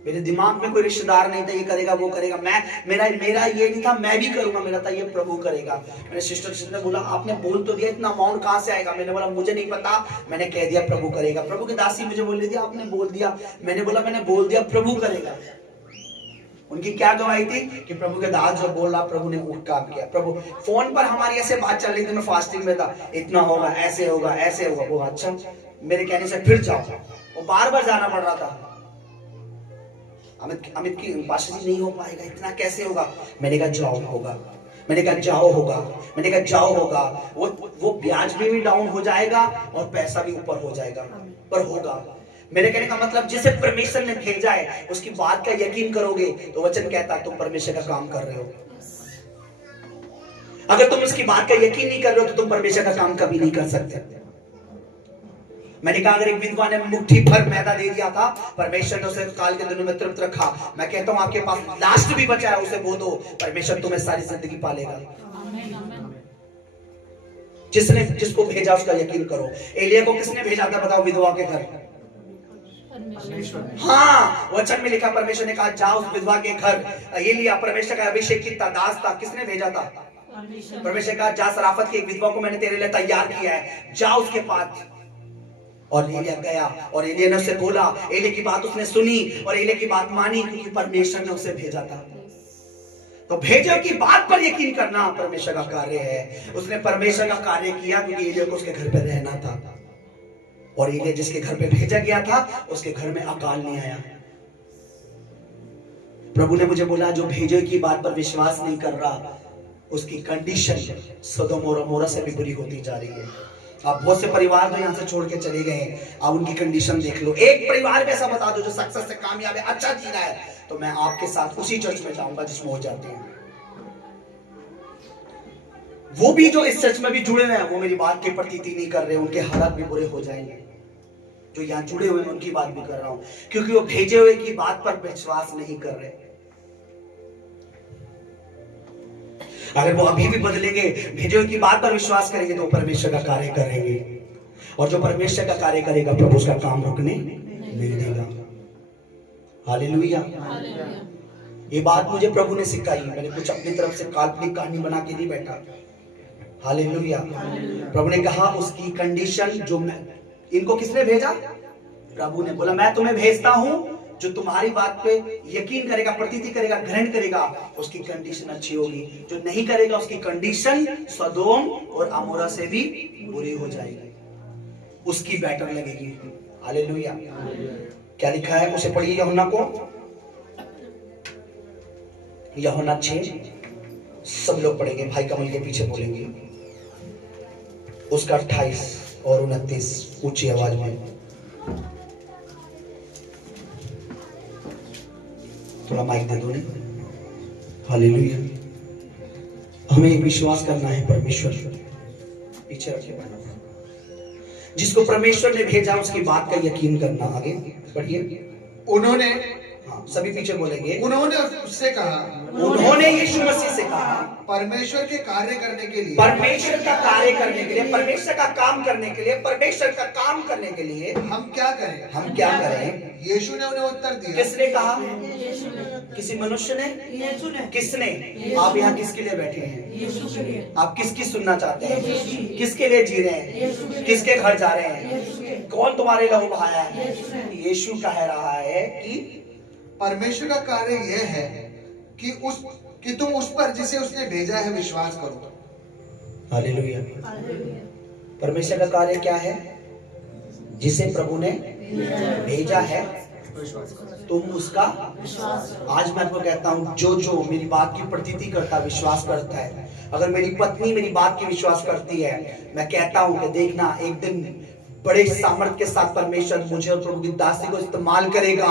मेरे दिमाग में कोई रिश्तेदार नहीं था ये करेगा वो करेगा, मेरा ये नहीं था मैं भी करूंगा, मेरा था ये प्रभु करेगा। मैंने सिस्टर ने बोला आपने बोल तो दिया, इतना अमाउंट कहां से आएगा? मैंने बोला मुझे नहीं पता, मैंने कह दिया प्रभु करेगा। प्रभु की दासी मुझे बोल रही थी आपने बोल दिया, मैंने बोला मैंने बोल दिया प्रभु करेगा। उनकी क्या गवाही थी कि प्रभु के दास जो बोल रहा प्रभु ने वो काम किया। प्रभु फोन पर हमारी ऐसे बात चल रही थी, मैं फास्टिंग में था, इतना होगा ऐसे होगा ऐसे होगा। वो अच्छा मेरे कहने से फिर जाओ, वो बार बार जाना पड़ रहा था। अमित की पाशा जी नहीं हो पाएगा, इतना कैसे होगा? मैंने कहा जाओ होगा, मैंने कहा जाओ होगा, मैंने कहा जाओ होगा। वो ब्याज भी डाउन हो जाएगा और पैसा भी ऊपर हो जाएगा, पर होगा। मेरे कहने का मतलब जिसे परमेश्वर ने भेजा है उसकी बात का यकीन करोगे तो वचन कहता है तुम परमेश्वर का काम कर रहे हो। अगर तुम उसकी बात का यकीन नहीं कर रहे हो तो तुम परमेश्वर का काम कभी नहीं कर सकते। मैंने कहा अगर एक विधवा ने मुट्ठी भर मैदा दे दिया था, परमेश्वर ने उसे काल के दिनों में तृप्त रखा। मैं कहता हूं आपके पास लास्ट भी बचा है, उसे बो दो, परमेश्वर तुम्हें सारी जिंदगी पालेगा। जिसको भेजा उसका यकीन करो। एलिया को किसने भेजा था बताओ? विधवा के घर। हाँ, वचन में लिखा परमेश्वर ने कहा जाओ उस विधवा के घर। एलिया परमेश्वर का अभिषेक किया दास था, किसने भेजा था? परमेश्वर कहा जा सराफत की एक विधवा को मैंने तेरे लिए तैयार किया है, जाओ उसके पास। और एलिया गया और एलिया ने उसे बोला, एलिया की बात उसने सुनी और एलिया की बात मानी क्योंकि परमेश्वर ने उसे भेजा था। तो भेजे की बात पर यकीन करना परमेश्वर का कार्य है। उसने परमेश्वर का कार्य किया क्योंकि एलिया को उसके घर पे रहना था। और एलिया जिसके घर पे भेजा गया था उसके घर में अकाल नहीं आया। प्रभु ने मुझे बोला जो भेजे की बात पर विश्वास नहीं कर रहा उसकी कंडीशन सदोम और अमोरा से भी बुरी होती जा रही है। आप बहुत से परिवार तो यहाँ से छोड़ के चले गए, आप उनकी कंडीशन देख लो। एक परिवार में ऐसा बता दो जो सक्सेस से कामयाब है, अच्छा जी रहा है, तो मैं आपके साथ उसी चर्च में जाऊंगा जिसमें हो जाते हैं। वो भी जो इस चर्च में भी जुड़े हुए हैं वो मेरी बात की प्रतीति नहीं कर रहे, उनके हालात भी बुरे हो जाएंगे। जो यहाँ जुड़े हुए हैं उनकी बात भी कर रहा हूं क्योंकि वो भेजे हुए की बात पर विश्वास नहीं कर रहे। अगर वो अभी भी बदलेंगे, भेजे हुए की बात पर विश्वास करेंगे तो परमेश्वर का कार्य करेंगे। और जो परमेश्वर का कार्य करेगा प्रभु उसका काम रुकने नहीं देगा। हालेलुया। ये बात मुझे प्रभु ने सिखाई, मैंने कुछ अपनी तरफ से काल्पनिक कहानी बना के नहीं बैठा। हालेलुया। प्रभु ने कहा उसकी कंडीशन जो मैं, इनको किसने भेजा? प्रभु ने बोला मैं तुम्हें भेजता हूं, जो तुम्हारी बात पे यकीन करेगा, प्रतीति करेगा, ग्रहण करेगा, उसकी कंडीशन अच्छी होगी। जो नहीं करेगा उसकी कंडीशन सदोम और अमोरा से भी बुरी हो जाएगी, उसकी बैटर लगेगी। हालेलुया। क्या लिखा है उसे पढ़िए यूहन्ना को, यूहन्ना 6, सब लोग पढ़ेंगे, भाई कमल के पीछे बोलेंगे। उसका 28 और 29 ऊंची आवाज में, थोड़ा माइक दे दो ने। हालेलुया। हमें एक विश्वास करना है परमेश्वर, पीछे रखिए, जिसको परमेश्वर ने भेजा उसकी बात का यकीन करना। आगे बढ़िए। उन्होंने, हाँ सभी पीछे बोलेंगे, उन्होंने उससे कहा, उन्होंने यीशु मसीह से कहा परमेश्वर के कार्य करने के लिए, परमेश्वर का कार्य करने के लिए, परमेश्वर का काम करने के लिए, परमेश्वर का काम करने के लिए हम क्या करें? हम क्या करें? यीशु ने उन्हें उत्तर दिया। किसने कहा? किसी मनुष्य ने? किसने? आप यहाँ किसके लिए बैठे हैं? आप किसकी सुनना चाहते हैं? किसके लिए जी रहे हैं? किसके घर जा रहे हैं? कौन तुम्हारे लहू बहाया है? यीशु कह रहा है कि परमेश्वर का कार्य यह है कि तुम उस पर जिसे उसने भेजा है विश्वास करो। हालेलुया। परमेश्वर का कार्य क्या है? जिसे प्रभु ने भेजा है तुम उसका, आज मैं आपको कहता हूं जो मेरी बात की प्रतीति करता, विश्वास करता है, अगर मेरी पत्नी मेरी बात की विश्वास करती है, मैं कहता हूं कि देखना एक दिन बड़े सामर्थ्य के साथ परमेश्वर मुझे और प्रभु की दासी को इस्तेमाल करेगा।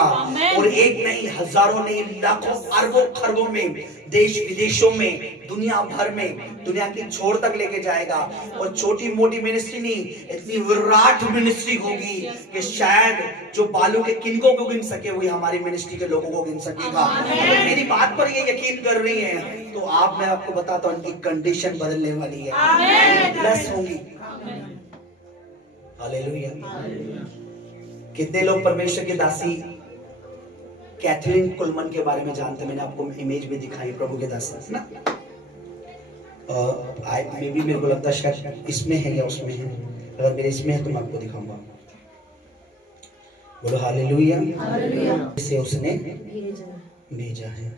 और एक नहीं, हजारों नहीं, लाखों अरबों खरबों में, देश विदेशों में, दुनिया भर में, दुनिया की छोर तक लेके जाएगा। और छोटी मोटी मिनिस्ट्री नहीं, इतनी विराट मिनिस्ट्री होगी कि शायद जो बालू के किनको को गिन सके वही हमारी मिनिस्ट्री के लोगों को गिन सकेगा। अगर मेरी बात पर ये यकीन कर रही है तो आप, मैं आपको बताता हूं, इनकी कंडीशन बदलने वाली है, ब्लेस होंगी। हालेलुया। कितने लोग परमेश्वर की दासी कैथरीन कुलमन के बारे में जानते हैं, मैंने आपको इमेज भी दिखाई प्रभु के दास ना। मे भी मेरे को लगता है शायद इसमें है या उसमें है, अगर मेरे इसमें है तो मैं आपको दिखाऊंगा। बोलो हालेलुया। इसे उसने भेजा है,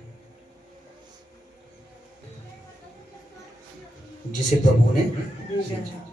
जिसे प्रभु ने भेजा।